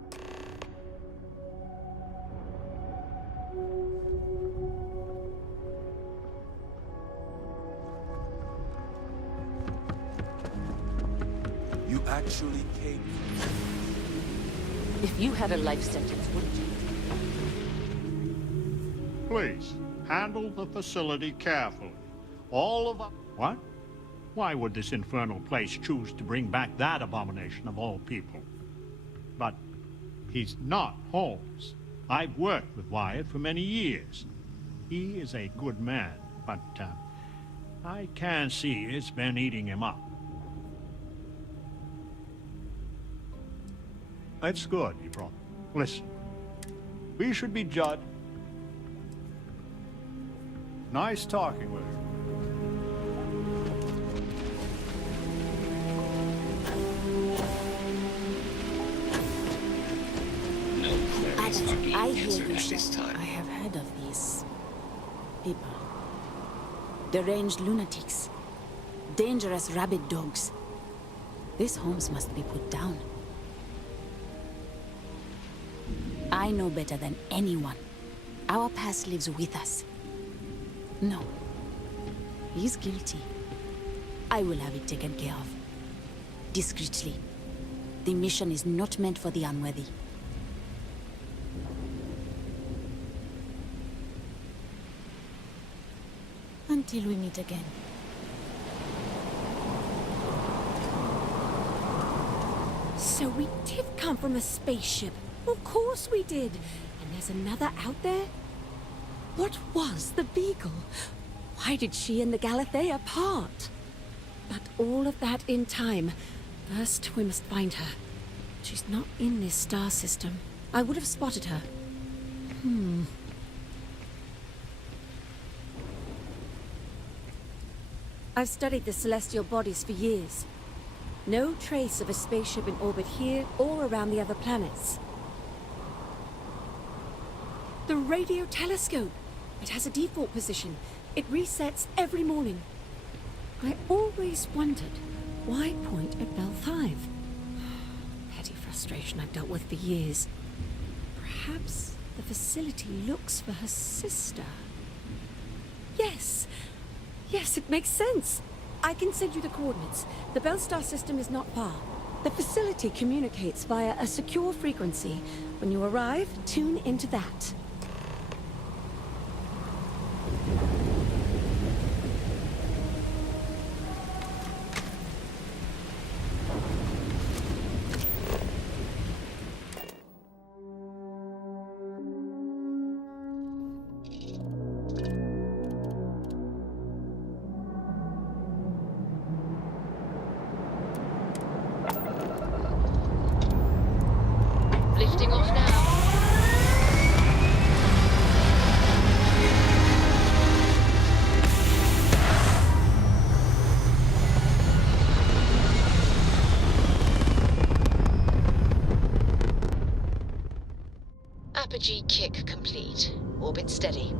You actually came. If you had a life sentence, wouldn't you? Please, handle the facility carefully. All of us... What? Why would this infernal place choose to bring back that abomination of all people? But he's not Holmes. I've worked with Wyatt for many years. He is a good man, but I can see it's been eating him up. It's good, you brought. Listen, we should be judged. Nice talking with her. I hear this. I have heard of these people. Deranged lunatics. Dangerous rabid dogs. This Holmes must be put down. I know better than anyone. Our past lives with us. No. He's guilty. I will have it taken care of. Discreetly. The mission is not meant for the unworthy. Until we meet again. So we did come from a spaceship. Of course we did. And there's another out there? What was the Beagle? Why did she and the Galathea part? But all of that in time. First, we must find her. She's not in this star system. I would have spotted her. I've studied the celestial bodies for years. No trace of a spaceship in orbit here or around the other planets. The radio telescope! It has a default position. It resets every morning. I always wondered, why point at Bell 5? Petty frustration I've dealt with for years. Perhaps the facility looks for her sister. Yes! Yes, it makes sense. I can send you the coordinates. The Bell Star system is not far. The facility communicates via a secure frequency. When you arrive, tune into that. Lifting off now. Apogee kick complete. Orbit steady.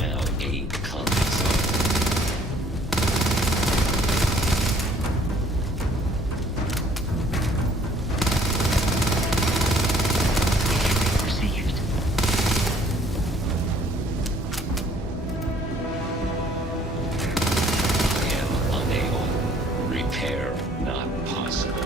now a combat zone. Received. I am unable. Repair not possible.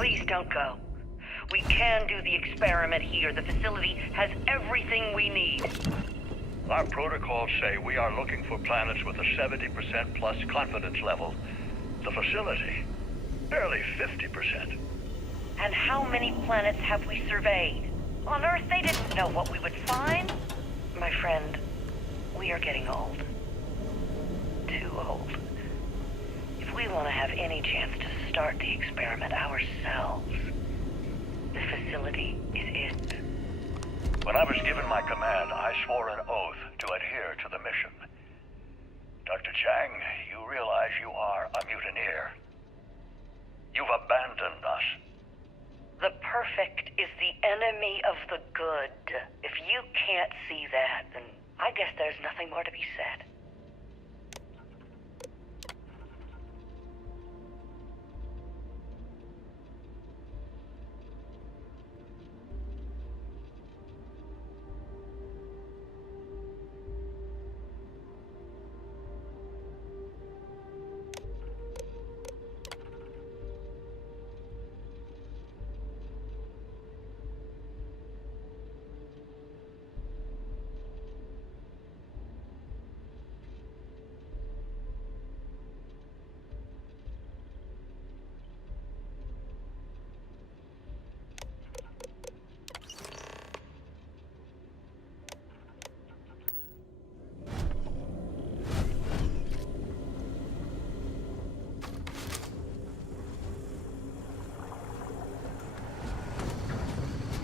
Please don't go. We can do the experiment here. The facility has everything we need. Our protocols say we are looking for planets with a 70% plus confidence level. The facility, barely 50%. And how many planets have we surveyed? On Earth, they didn't know what we would find. My friend, we are getting old. Too old. If we want to have any chance to start the experiment ourselves, the facility is it. When I was given my command, I swore an oath to adhere to the mission. Dr. Chang, you realize you are a mutineer. You've abandoned us. The perfect is the enemy of the good. If you can't see that, then I guess there's nothing more to be said.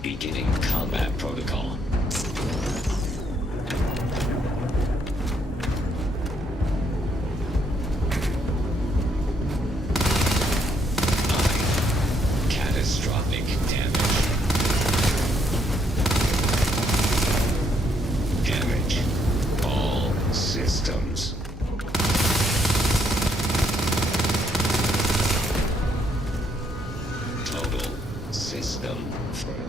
Beginning combat protocol. Catastrophic damage. Damage. All systems. Total system failure.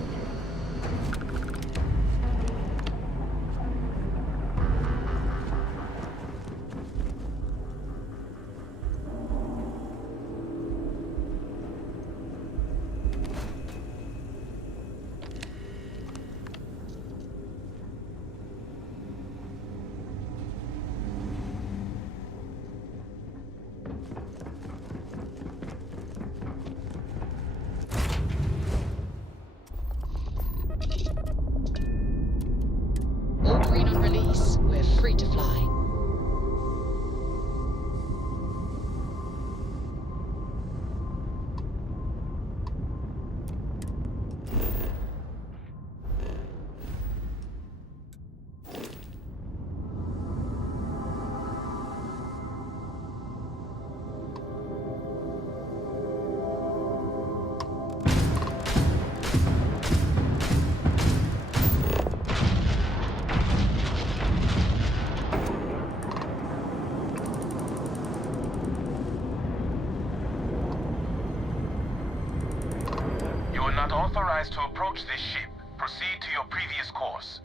All green on release. We're free to fly. You are not authorized to approach this ship. Proceed to your previous course.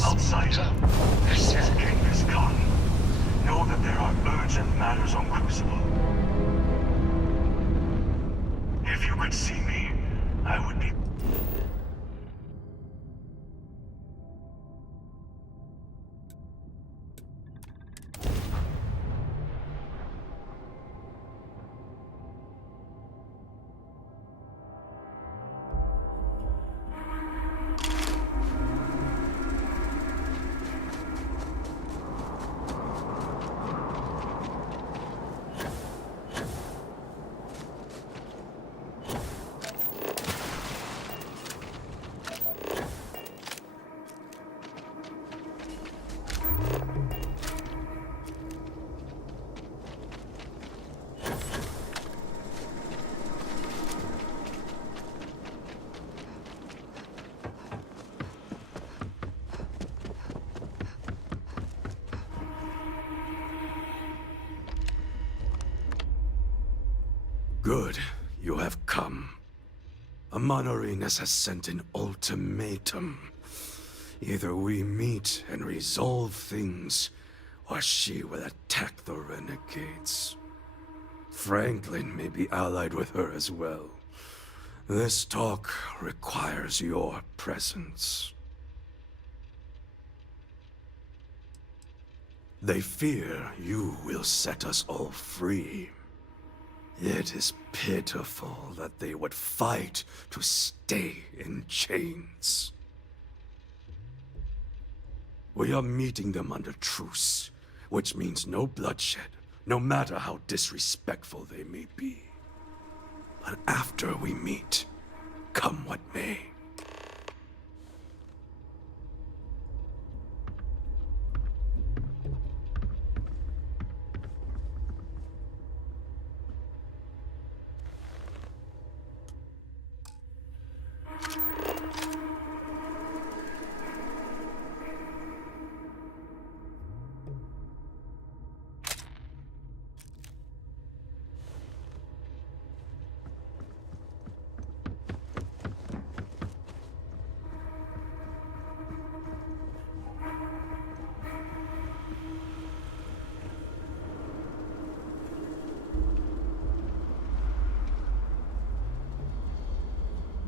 Outsider, this is Genghis Khan. Know that there are urgent matters on Crucible. If you could see me, I would be... Good, you have come. Amon-Arenas has sent an ultimatum. Either we meet and resolve things, or she will attack the renegades. Franklin may be allied with her as well. This talk requires your presence. They fear you will set us all free. It is pitiful that they would fight to stay in chains. We are meeting them under truce, which means no bloodshed, no matter how disrespectful they may be. But after we meet, come what may.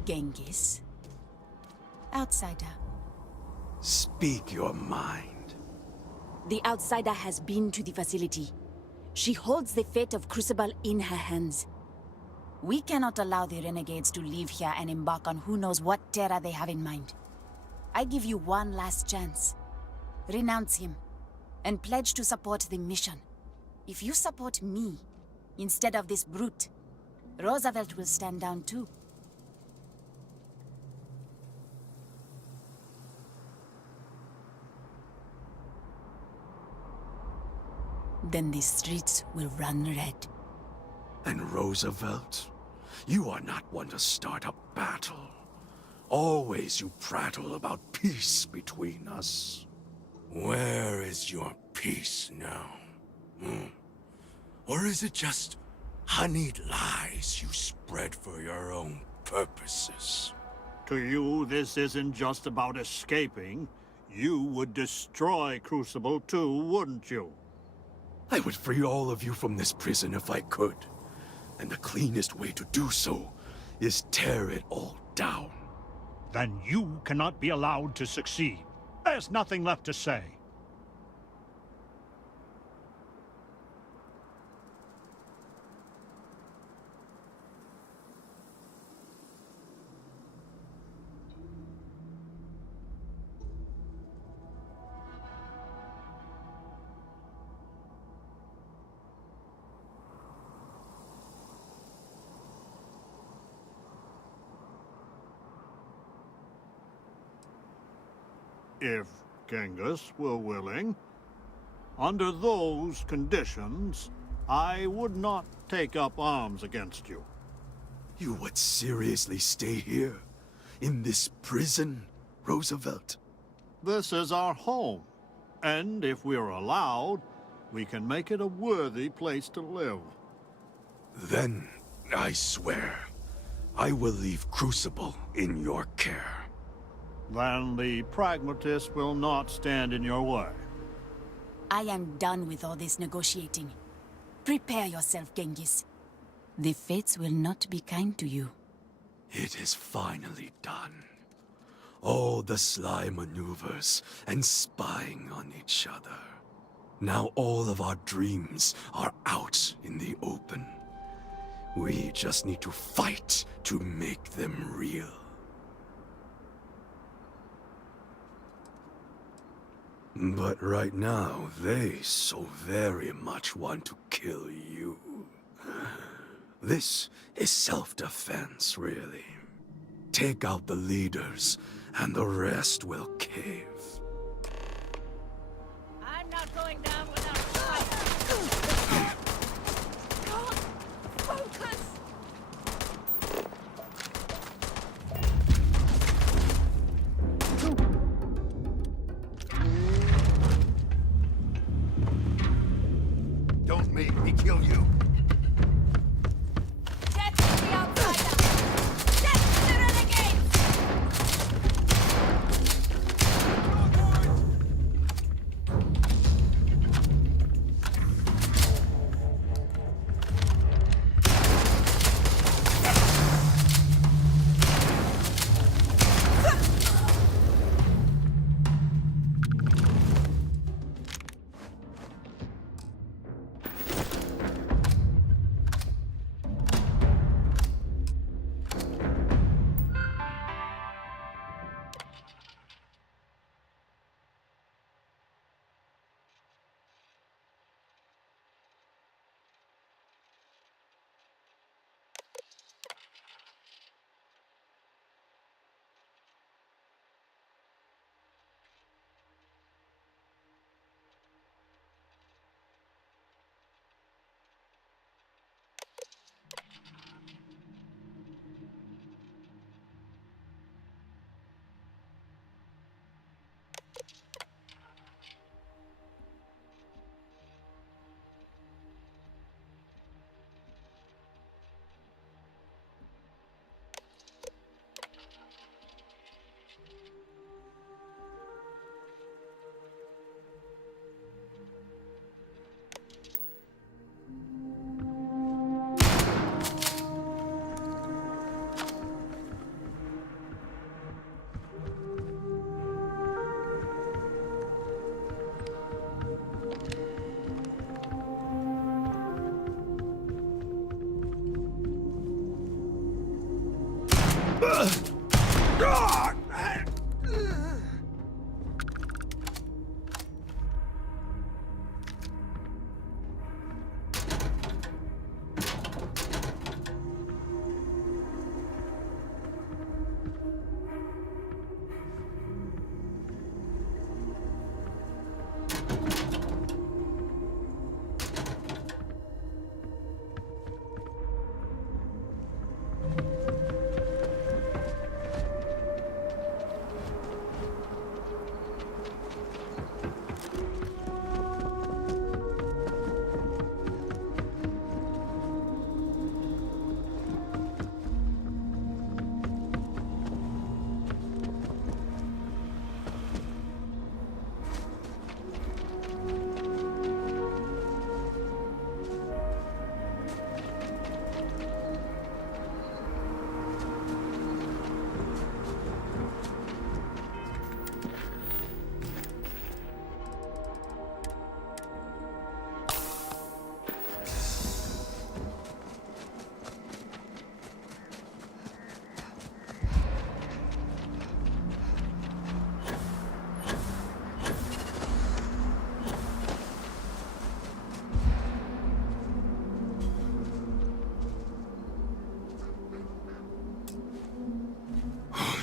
Genghis. Outsider. Speak your mind. The outsider has been to the facility. She holds the fate of Crucible in her hands. We cannot allow the renegades to leave here and embark on who knows what terror they have in mind. I give you one last chance. Renounce him, and pledge to support the mission. If you support me, instead of this brute, Roosevelt will stand down too. Then the streets will run red. And Roosevelt, you are not one to start a battle. Always you prattle about peace between us. Where is your peace now? Or is it just honeyed lies you spread for your own purposes? To you, this isn't just about escaping. You would destroy Crucible too, wouldn't you? I would free all of you from this prison if I could. And the cleanest way to do so is tear it all down. Then you cannot be allowed to succeed. There's nothing left to say. If Genghis were willing. Under those conditions, I would not take up arms against you. You would seriously stay here? In this prison, Roosevelt? This is our home, and if we're allowed, we can make it a worthy place to live. Then, I swear, I will leave Crucible in your care. Then the pragmatist will not stand in your way. I am done with all this negotiating. Prepare yourself, Genghis. The fates will not be kind to you. It is finally done. All the sly maneuvers and spying on each other. Now all of our dreams are out in the open. We just need to fight to make them real. But right now, they so very much want to kill you. This is self-defense, really. Take out the leaders, and the rest will cave. I'm not going down without a fight. God, focus! Don't make me kill you. Death to the outsider! Death to the renegades!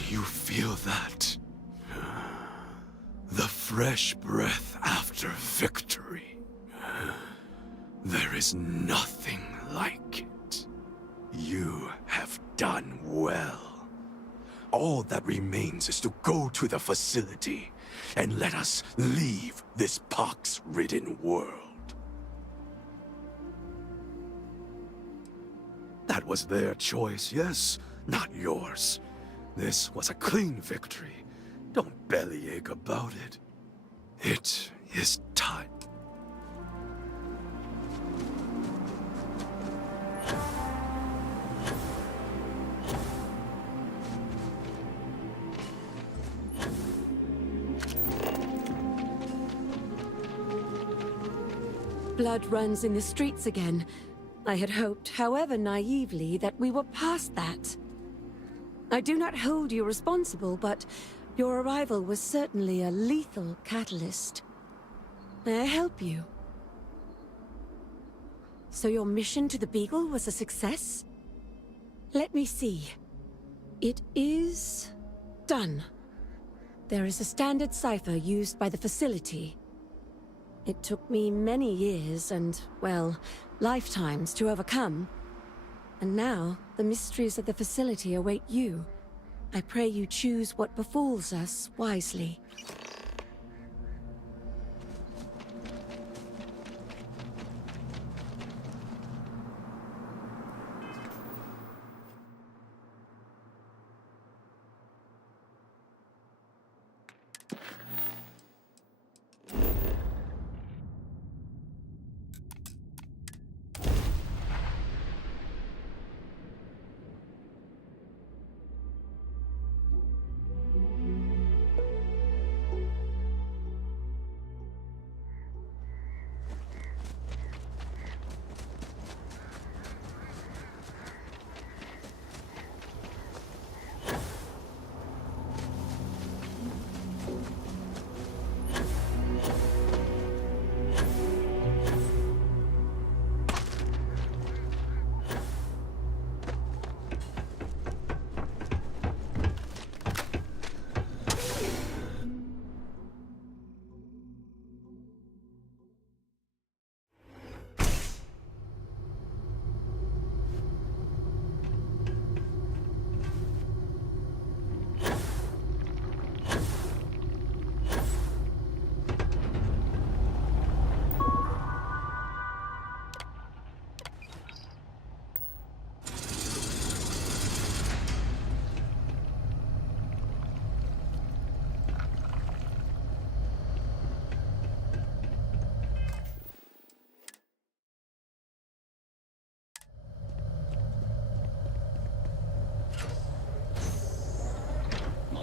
You feel that? The fresh breath after victory. There is nothing like it. You have done well. All that remains is to go to the facility and let us leave this pox-ridden world. That was their choice, yes, not yours. This was a clean victory. Don't bellyache about it. It is time. Blood runs in the streets again. I had hoped, however naively, that we were past that. I do not hold you responsible, but your arrival was certainly a lethal catalyst. May I help you? So your mission to the Beagle was a success? Let me see. It is done. There is a standard cipher used by the facility. It took me many years and, well, lifetimes to overcome. And now, the mysteries of the facility await you. I pray you choose what befalls us wisely.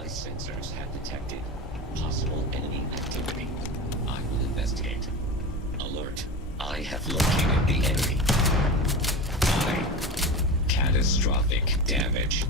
Sensors have detected possible enemy activity. I will investigate. Alert. I have located the enemy. Catastrophic damage.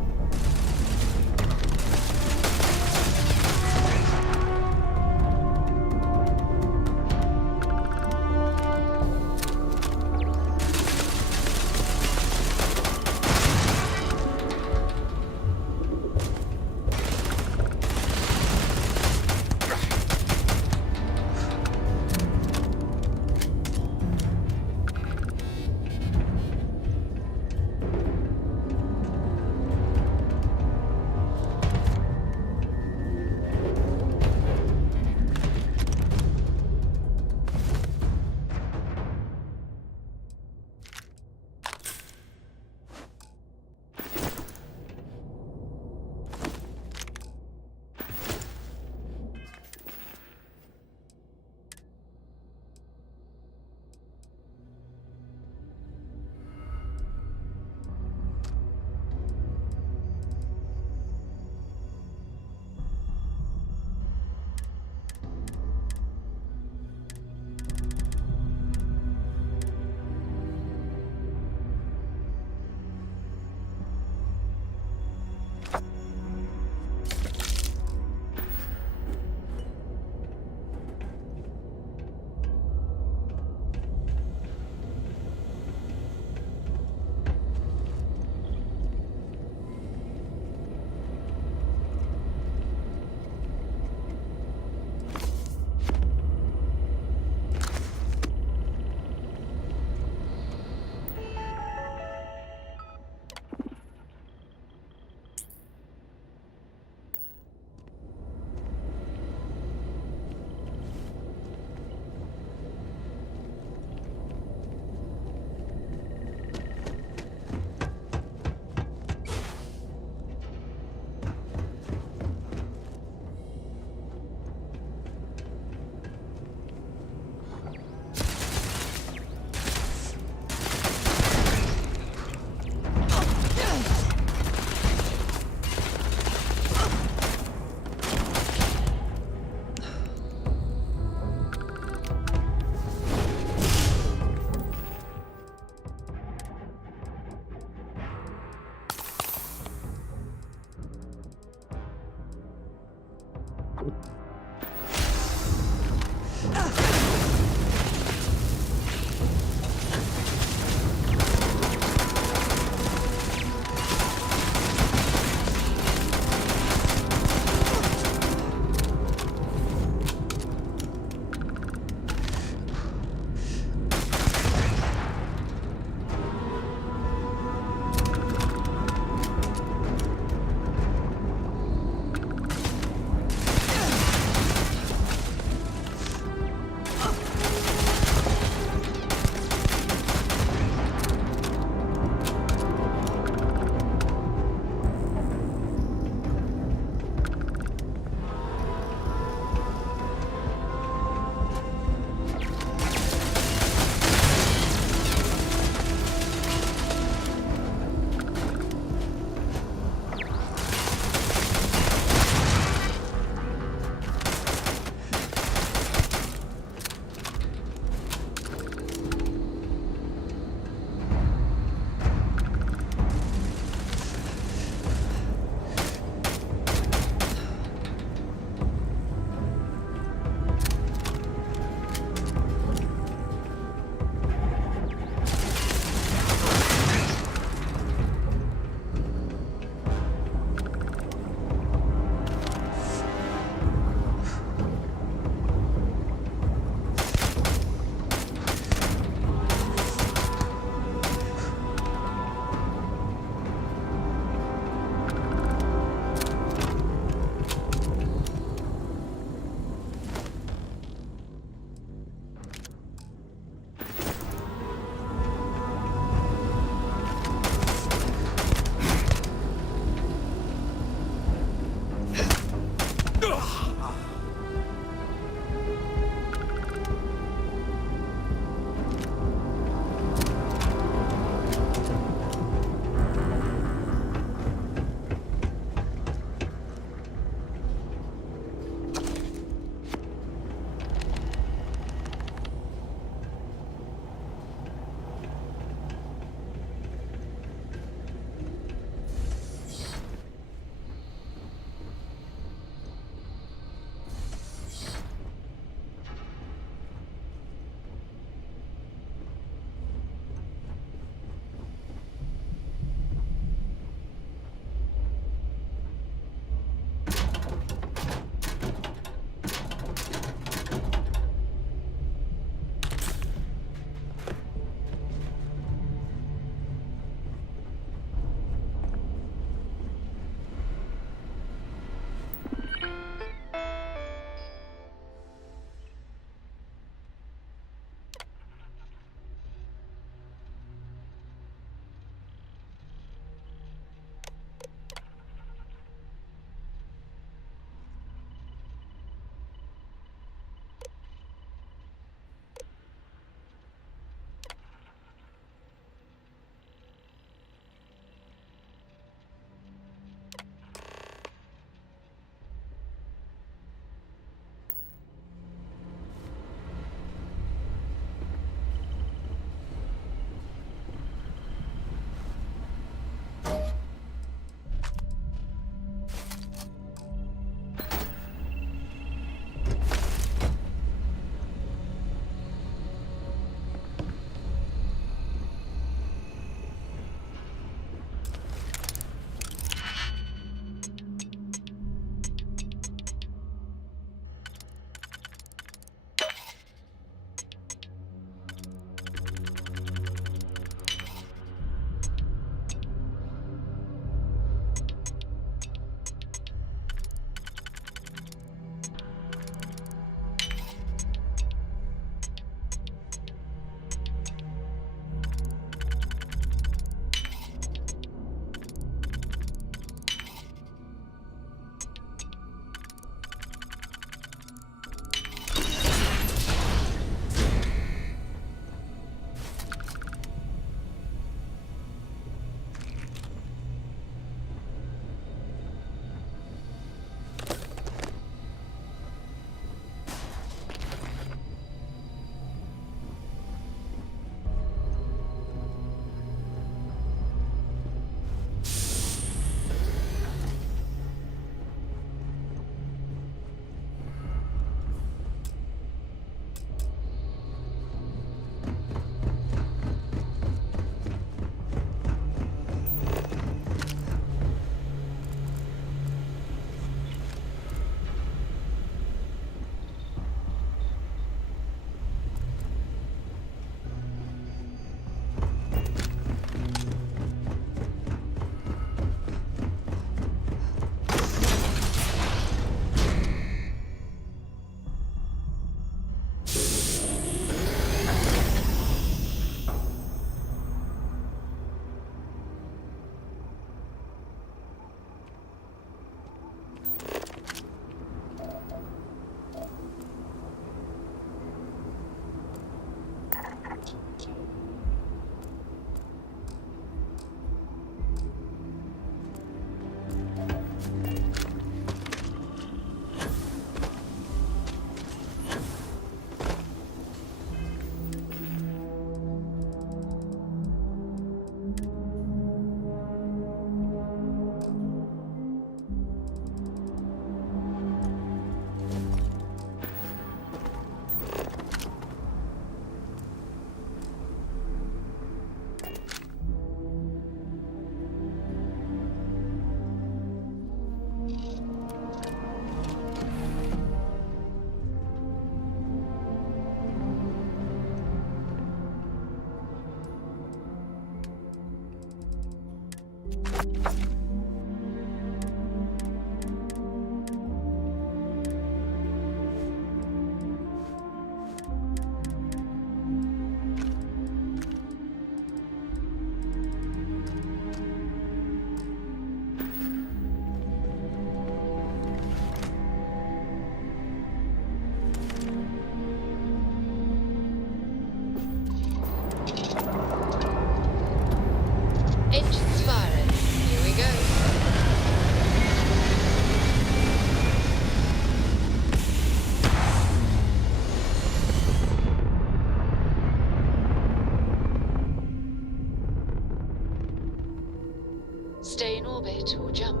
it or jump.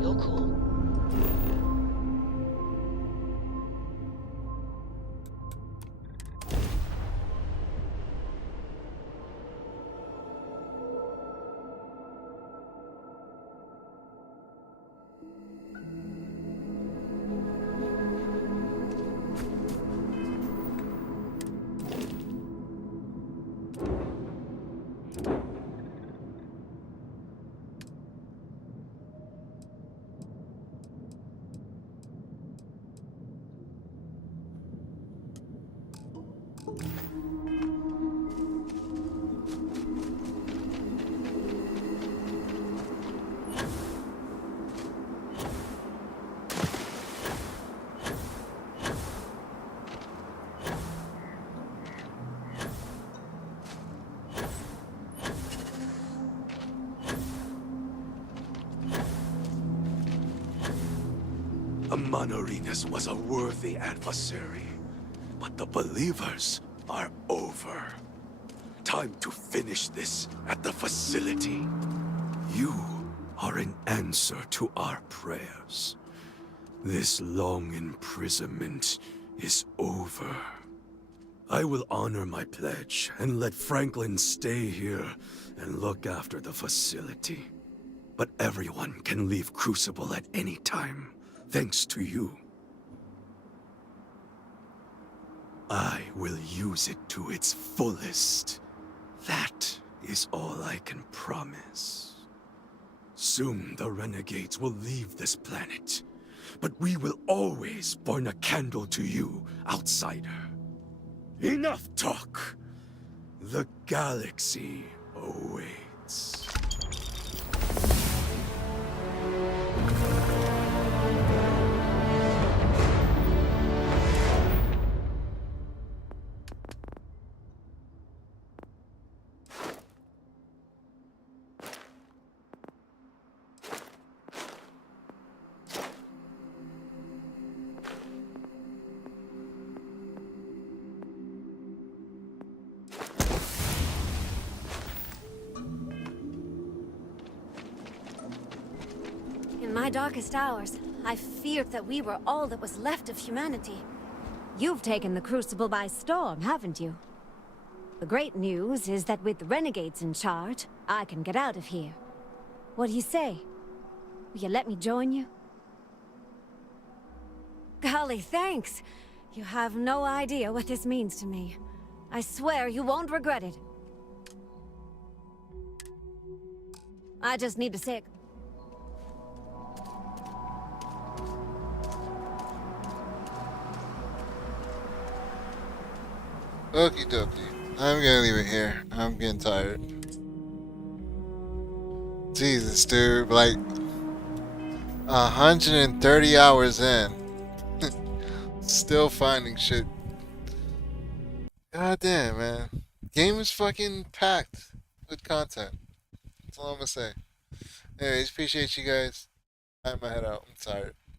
Your call. Amon-Arenas was a worthy adversary, but the believers are over. Time to finish this at the facility. You are an answer to our prayers. This long imprisonment is over. I will honor my pledge and let Franklin stay here and look after the facility. But everyone can leave Crucible at any time. Thanks to you. I will use it to its fullest. That is all I can promise. Soon the renegades will leave this planet, but we will always burn a candle to you, outsider. Enough talk. The galaxy awaits. In my darkest hours, I feared that we were all that was left of humanity. You've taken the Crucible by storm, haven't you? The great news is that with the renegades in charge, I can get out of here. What do you say? Will you let me join you? Golly, thanks! You have no idea what this means to me. I swear you won't regret it. I just need to say... Okie dokie. I'm gonna leave it here. I'm getting tired. Jesus, dude. Like, 130 hours in. Still finding shit. God damn, man. Game is fucking packed with content. That's all I'm gonna say. Anyways, appreciate you guys. I'm gonna head out. I'm tired.